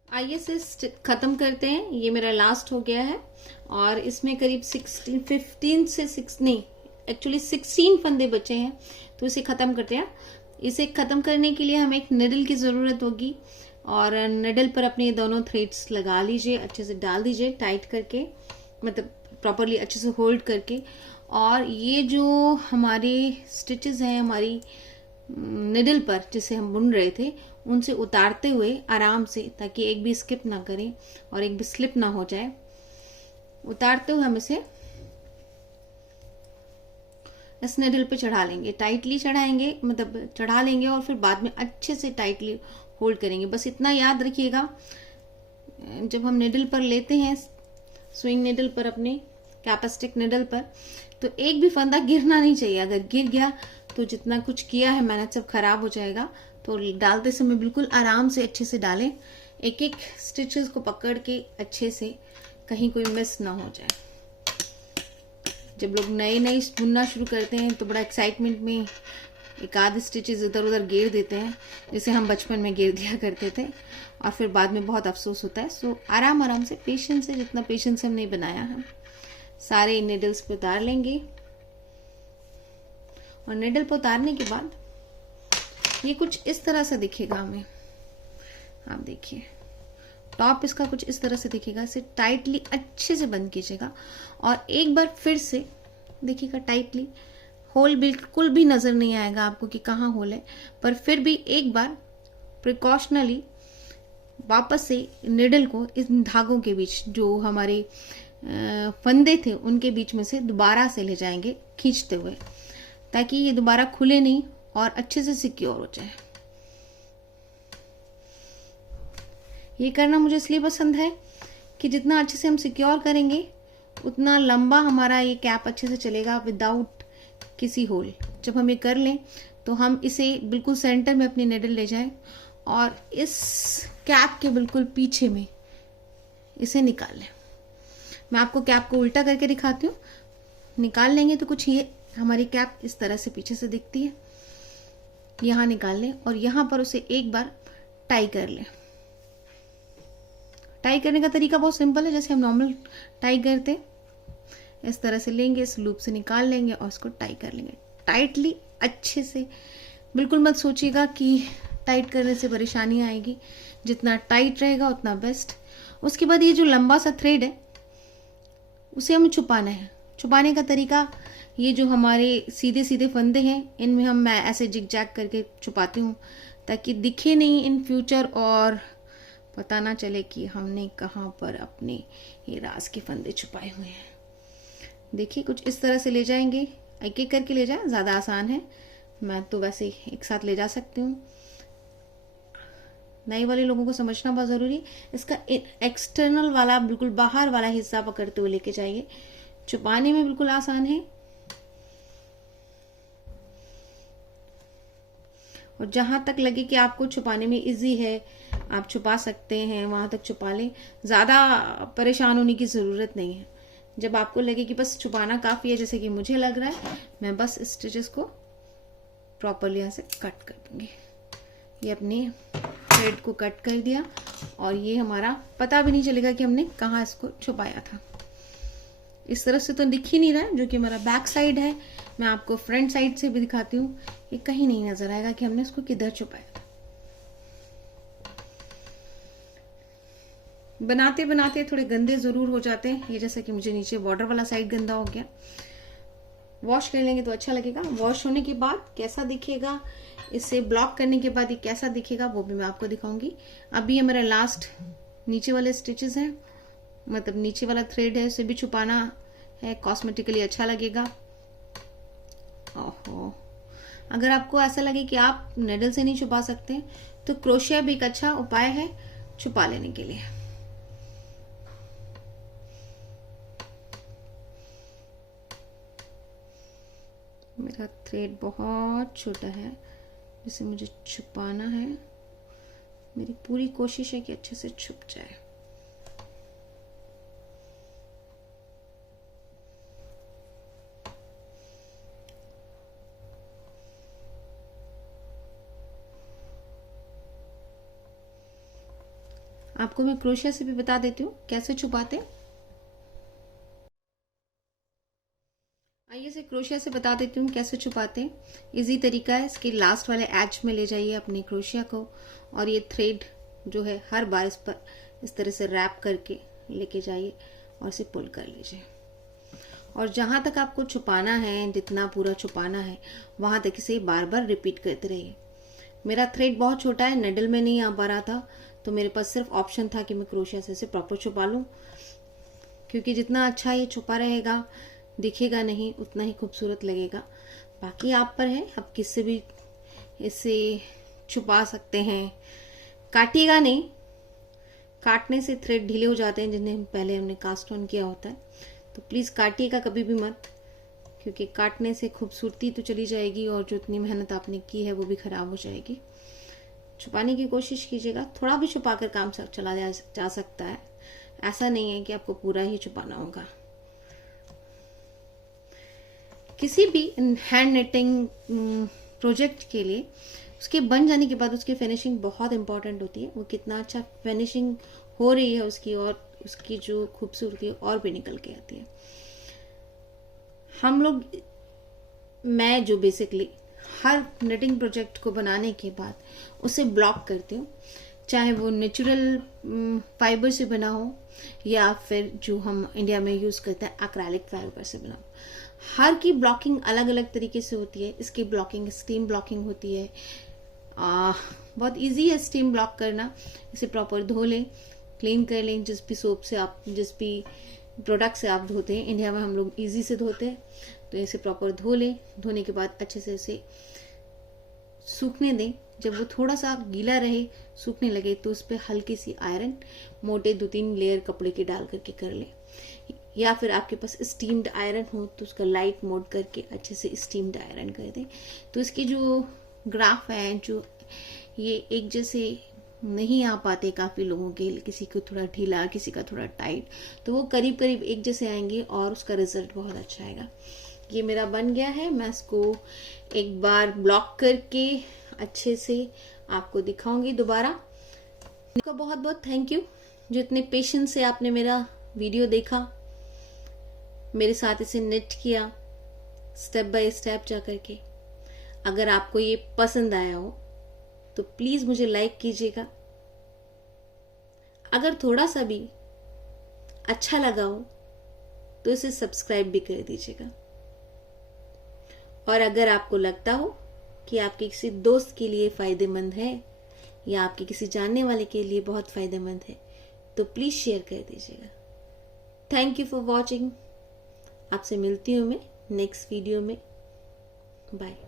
आइए से खत्म करते हैं। ये मेरा लास्ट हो गया है और इसमें करीब 15 से 6 नहीं, एक्चुअली 16 फंदे बचे हैं। तो इसे खत्म करते हैं। इसे खत्म करने के लिए हमें एक निडल की जरूरत होगी और निडल पर अपने दोनों थ्रेड्स लगा लीजिए, अच्छे से डाल दीजिए टाइट करके, मतलब प्रॉपरली अच्छे से होल्ड करके। और ये जो हमारे स्टिचेस हैं हमारी निडल पर जिसे हम बुन रहे थे, उनसे उतारते हुए आराम से, ताकि एक भी स्किप ना करें और एक भी स्लिप ना हो जाए, उतारते हुए हम इसे इस निडल पे चढ़ा लेंगे, टाइटली चढ़ाएंगे, मतलब चढ़ा लेंगे और फिर बाद में अच्छे से टाइटली होल्ड करेंगे। बस इतना याद रखिएगा, जब हम निडल पर लेते हैं, स्विंग निडल पर, अपने कैपेस्टिक निडल पर, तो एक भी फंदा गिरना नहीं चाहिए। अगर गिर गया तो जितना कुछ किया है मैंने सब खराब हो जाएगा। तो डालते समय बिल्कुल आराम से अच्छे से डालें, एक एक स्टिचेस को पकड़ के अच्छे से, कहीं कोई मिस ना हो जाए। जब लोग नए नए बुनना शुरू करते हैं तो बड़ा एक्साइटमेंट में एक आध स्टिचेस इधर उधर गिर देते हैं, जिसे हम बचपन में गिर दिया करते थे और फिर बाद में बहुत अफसोस होता है। सो आराम आराम से, पेशेंस से, जितना पेशेंस हमने बनाया है, सारे निडल्स पे उतार लेंगे। और निडल पर उतारने के बाद ये कुछ इस तरह से दिखेगा हमें। आप देखिए, टॉप इसका कुछ इस तरह से दिखेगा। इसे टाइटली अच्छे से बंद कीजिएगा और एक बार फिर से देखिएगा टाइटली। होल बिल्कुल भी नजर नहीं आएगा आपको कि कहाँ होल है, पर फिर भी एक बार प्रिकॉशनली वापस से निडल को इन धागों के बीच, जो हमारे फंदे थे उनके बीच में से दोबारा से ले जाएंगे खींचते हुए, ताकि ये दोबारा खुले नहीं और अच्छे से सिक्योर हो जाए। ये करना मुझे इसलिए पसंद है कि जितना अच्छे से हम सिक्योर करेंगे उतना लंबा हमारा ये कैप अच्छे से चलेगा, विदाउट किसी होल। जब हम ये कर लें तो हम इसे बिल्कुल सेंटर में अपनी नेडल ले जाएं और इस कैप के बिल्कुल पीछे में इसे निकाल लें। मैं आपको कैप को उल्टा करके दिखाती हूँ। निकाल लेंगे तो कुछ ये हमारी कैप इस तरह से पीछे से दिखती है। यहाँ निकाल लें और यहाँ पर उसे एक बार टाई कर लें। टाई करने का तरीका बहुत सिंपल है, जैसे हम नॉर्मल टाई करते हैं। इस तरह से लेंगे, इस लूप से निकाल लेंगे और इसको टाई कर लेंगे टाइटली, अच्छे से। बिल्कुल मत सोचिएगा कि टाइट करने से परेशानी आएगी, जितना टाइट रहेगा उतना बेस्ट। उसके बाद ये जो लंबा सा थ्रेड है उसे हमें छुपाना है। छुपाने का तरीका, ये जो हमारे सीधे सीधे फंदे हैं इनमें मैं ऐसे जिग जैग करके छुपाती हूँ ताकि दिखे नहीं इन फ्यूचर और पता ना चले कि हमने कहाँ पर अपने ये राज के फंदे छुपाए हुए हैं। देखिए कुछ इस तरह से ले जाएंगे, एक एक करके ले जाए, ज़्यादा आसान है। मैं तो वैसे ही एक साथ ले जा सकती हूँ। नए वाले लोगों को समझना बहुत ज़रूरी। इसका एक्सटर्नल वाला, बिल्कुल बाहर वाला हिस्सा पकड़ते हुए लेके जाइए। छुपाने में बिल्कुल आसान है और जहां तक लगे कि आपको छुपाने में इजी है, आप छुपा सकते हैं, वहां तक छुपा लें। ज़्यादा परेशान होने की ज़रूरत नहीं है। जब आपको लगे कि बस छुपाना काफ़ी है, जैसे कि मुझे लग रहा है, मैं बस स्टिचेस को प्रॉपरली यहाँ से कट कर दूंगी। ये अपने थ्रेड को कट कर दिया और ये हमारा पता भी नहीं चलेगा कि हमने कहाँ इसको छुपाया था। इस तरफ से तो दिख ही नहीं रहा है, जो कि हमारा बैक साइड है। मैं आपको फ्रंट साइड से भी दिखाती हूँ। ये कहीं नहीं नजर आएगा कि हमने इसको किधर छुपाया था। बनाते बनाते थोड़े गंदे जरूर हो जाते हैं, ये जैसे कि मुझे नीचे बॉर्डर वाला साइड गंदा हो गया। वॉश कर लेंगे तो अच्छा लगेगा। वॉश होने के बाद कैसा दिखेगा, इसे ब्लॉक करने के बाद ये कैसा दिखेगा, वो भी मैं आपको दिखाऊंगी। अभी ये मेरा लास्ट नीचे वाले स्टिचेस हैं, मतलब नीचे वाला थ्रेड है, उसे भी छुपाना है, कॉस्मेटिकली अच्छा लगेगा। ओहो, अगर आपको ऐसा लगे कि आप नेडल से नहीं छुपा सकते तो क्रोशिया भी एक अच्छा उपाय है छुपा लेने के लिए। मेरा थ्रेड बहुत छोटा है जिसे मुझे छुपाना है। मेरी पूरी कोशिश है कि अच्छे से छुप जाए। आपको मैं क्रोशिया से भी बता देती हूँ कैसे छुपाते। आइए से क्रोशिया से बता देती हूँ कैसे छुपाते हैं। इजी तरीका है, इसके लास्ट वाले एज में ले जाइए अपने क्रोशिया को और ये थ्रेड जो है हर बार इस पर इस तरह से रैप करके लेके जाइए और इसे पुल कर लीजिए। और जहां तक आपको छुपाना है, जितना पूरा छुपाना है, वहां तक इसे बार बार रिपीट करते रहिए। मेरा थ्रेड बहुत छोटा है, नेडल में नहीं आ पा रहा था, तो मेरे पास सिर्फ ऑप्शन था कि मैं क्रोशिया से इसे प्रॉपर छुपा लूं, क्योंकि जितना अच्छा ये छुपा रहेगा, दिखेगा नहीं, उतना ही खूबसूरत लगेगा। बाकी आप पर है, आप किससे भी इसे छुपा सकते हैं। काटिएगा नहीं, काटने से थ्रेड ढीले हो जाते हैं जिन्हें पहले हमने कास्ट ऑन किया होता है, तो प्लीज काटिएगा कभी भी मत, क्योंकि काटने से खूबसूरती तो चली जाएगी और जो इतनी मेहनत आपने की है वो भी खराब हो जाएगी। छुपाने की कोशिश कीजिएगा, थोड़ा भी छुपाकर काम चला जा सकता है, ऐसा नहीं है कि आपको पूरा ही छुपाना होगा। किसी भी हैंड निटिंग प्रोजेक्ट के लिए उसके बन जाने के बाद उसकी फिनिशिंग बहुत इंपॉर्टेंट होती है। वो कितना अच्छा फिनिशिंग हो रही है उसकी, और उसकी जो खूबसूरती और भी निकल के आती है। हम लोग, मैं जो बेसिकली हर निटिंग प्रोजेक्ट को बनाने के बाद उसे ब्लॉक करती हूँ, चाहे वो नेचुरल फाइबर से बना हो या फिर जो हम इंडिया में यूज करते हैं एक्रेलिक फाइबर से बना हो। हर की ब्लॉकिंग अलग अलग तरीके से होती है। इसकी ब्लॉकिंग स्टीम ब्लॉकिंग होती है। बहुत इजी है स्टीम ब्लॉक करना। इसे प्रॉपर धो लें, क्लीन कर लें, जिस भी सोप से आप, जिस भी प्रोडक्ट से आप धोते हैं। इंडिया में हम लोग इजी से धोते हैं, तो इसे प्रॉपर धो लें। धोने के बाद अच्छे से इसे सूखने दें। जब वो थोड़ा सा गीला रहे, सूखने लगे, तो उस पर हल्की सी आयरन मोटे 2-3 लेयर कपड़े के डाल करके कर लें। या फिर आपके पास स्टीम्ड आयरन हो तो उसका लाइट मोड करके अच्छे से स्टीम्ड आयरन कर दें। तो इसकी जो ग्राफ है, जो ये एक जैसे नहीं आ पाते काफ़ी लोगों के, किसी को थोड़ा ढीला, किसी का थोड़ा टाइट, तो वो करीब करीब एक जैसे आएंगे और उसका रिजल्ट बहुत अच्छा आएगा। ये मेरा बन गया है, मैं इसको एक बार ब्लॉक करके अच्छे से आपको दिखाऊंगी दोबारा। आपका बहुत बहुत थैंक यू जो इतने पेशेंस से आपने मेरा वीडियो देखा, मेरे साथ इसे निट किया स्टेप बाय स्टेप जा करके। अगर आपको ये पसंद आया हो तो प्लीज मुझे लाइक कीजिएगा। अगर थोड़ा सा भी अच्छा लगा हो तो इसे सब्सक्राइब भी कर दीजिएगा। और अगर आपको लगता हो कि आपके किसी दोस्त के लिए फायदेमंद है या आपके किसी जानने वाले के लिए बहुत फायदेमंद है तो प्लीज शेयर कर दीजिएगा। Thank you for watching. आपसे मिलती हूं मैं नेक्स्ट वीडियो में। बाय।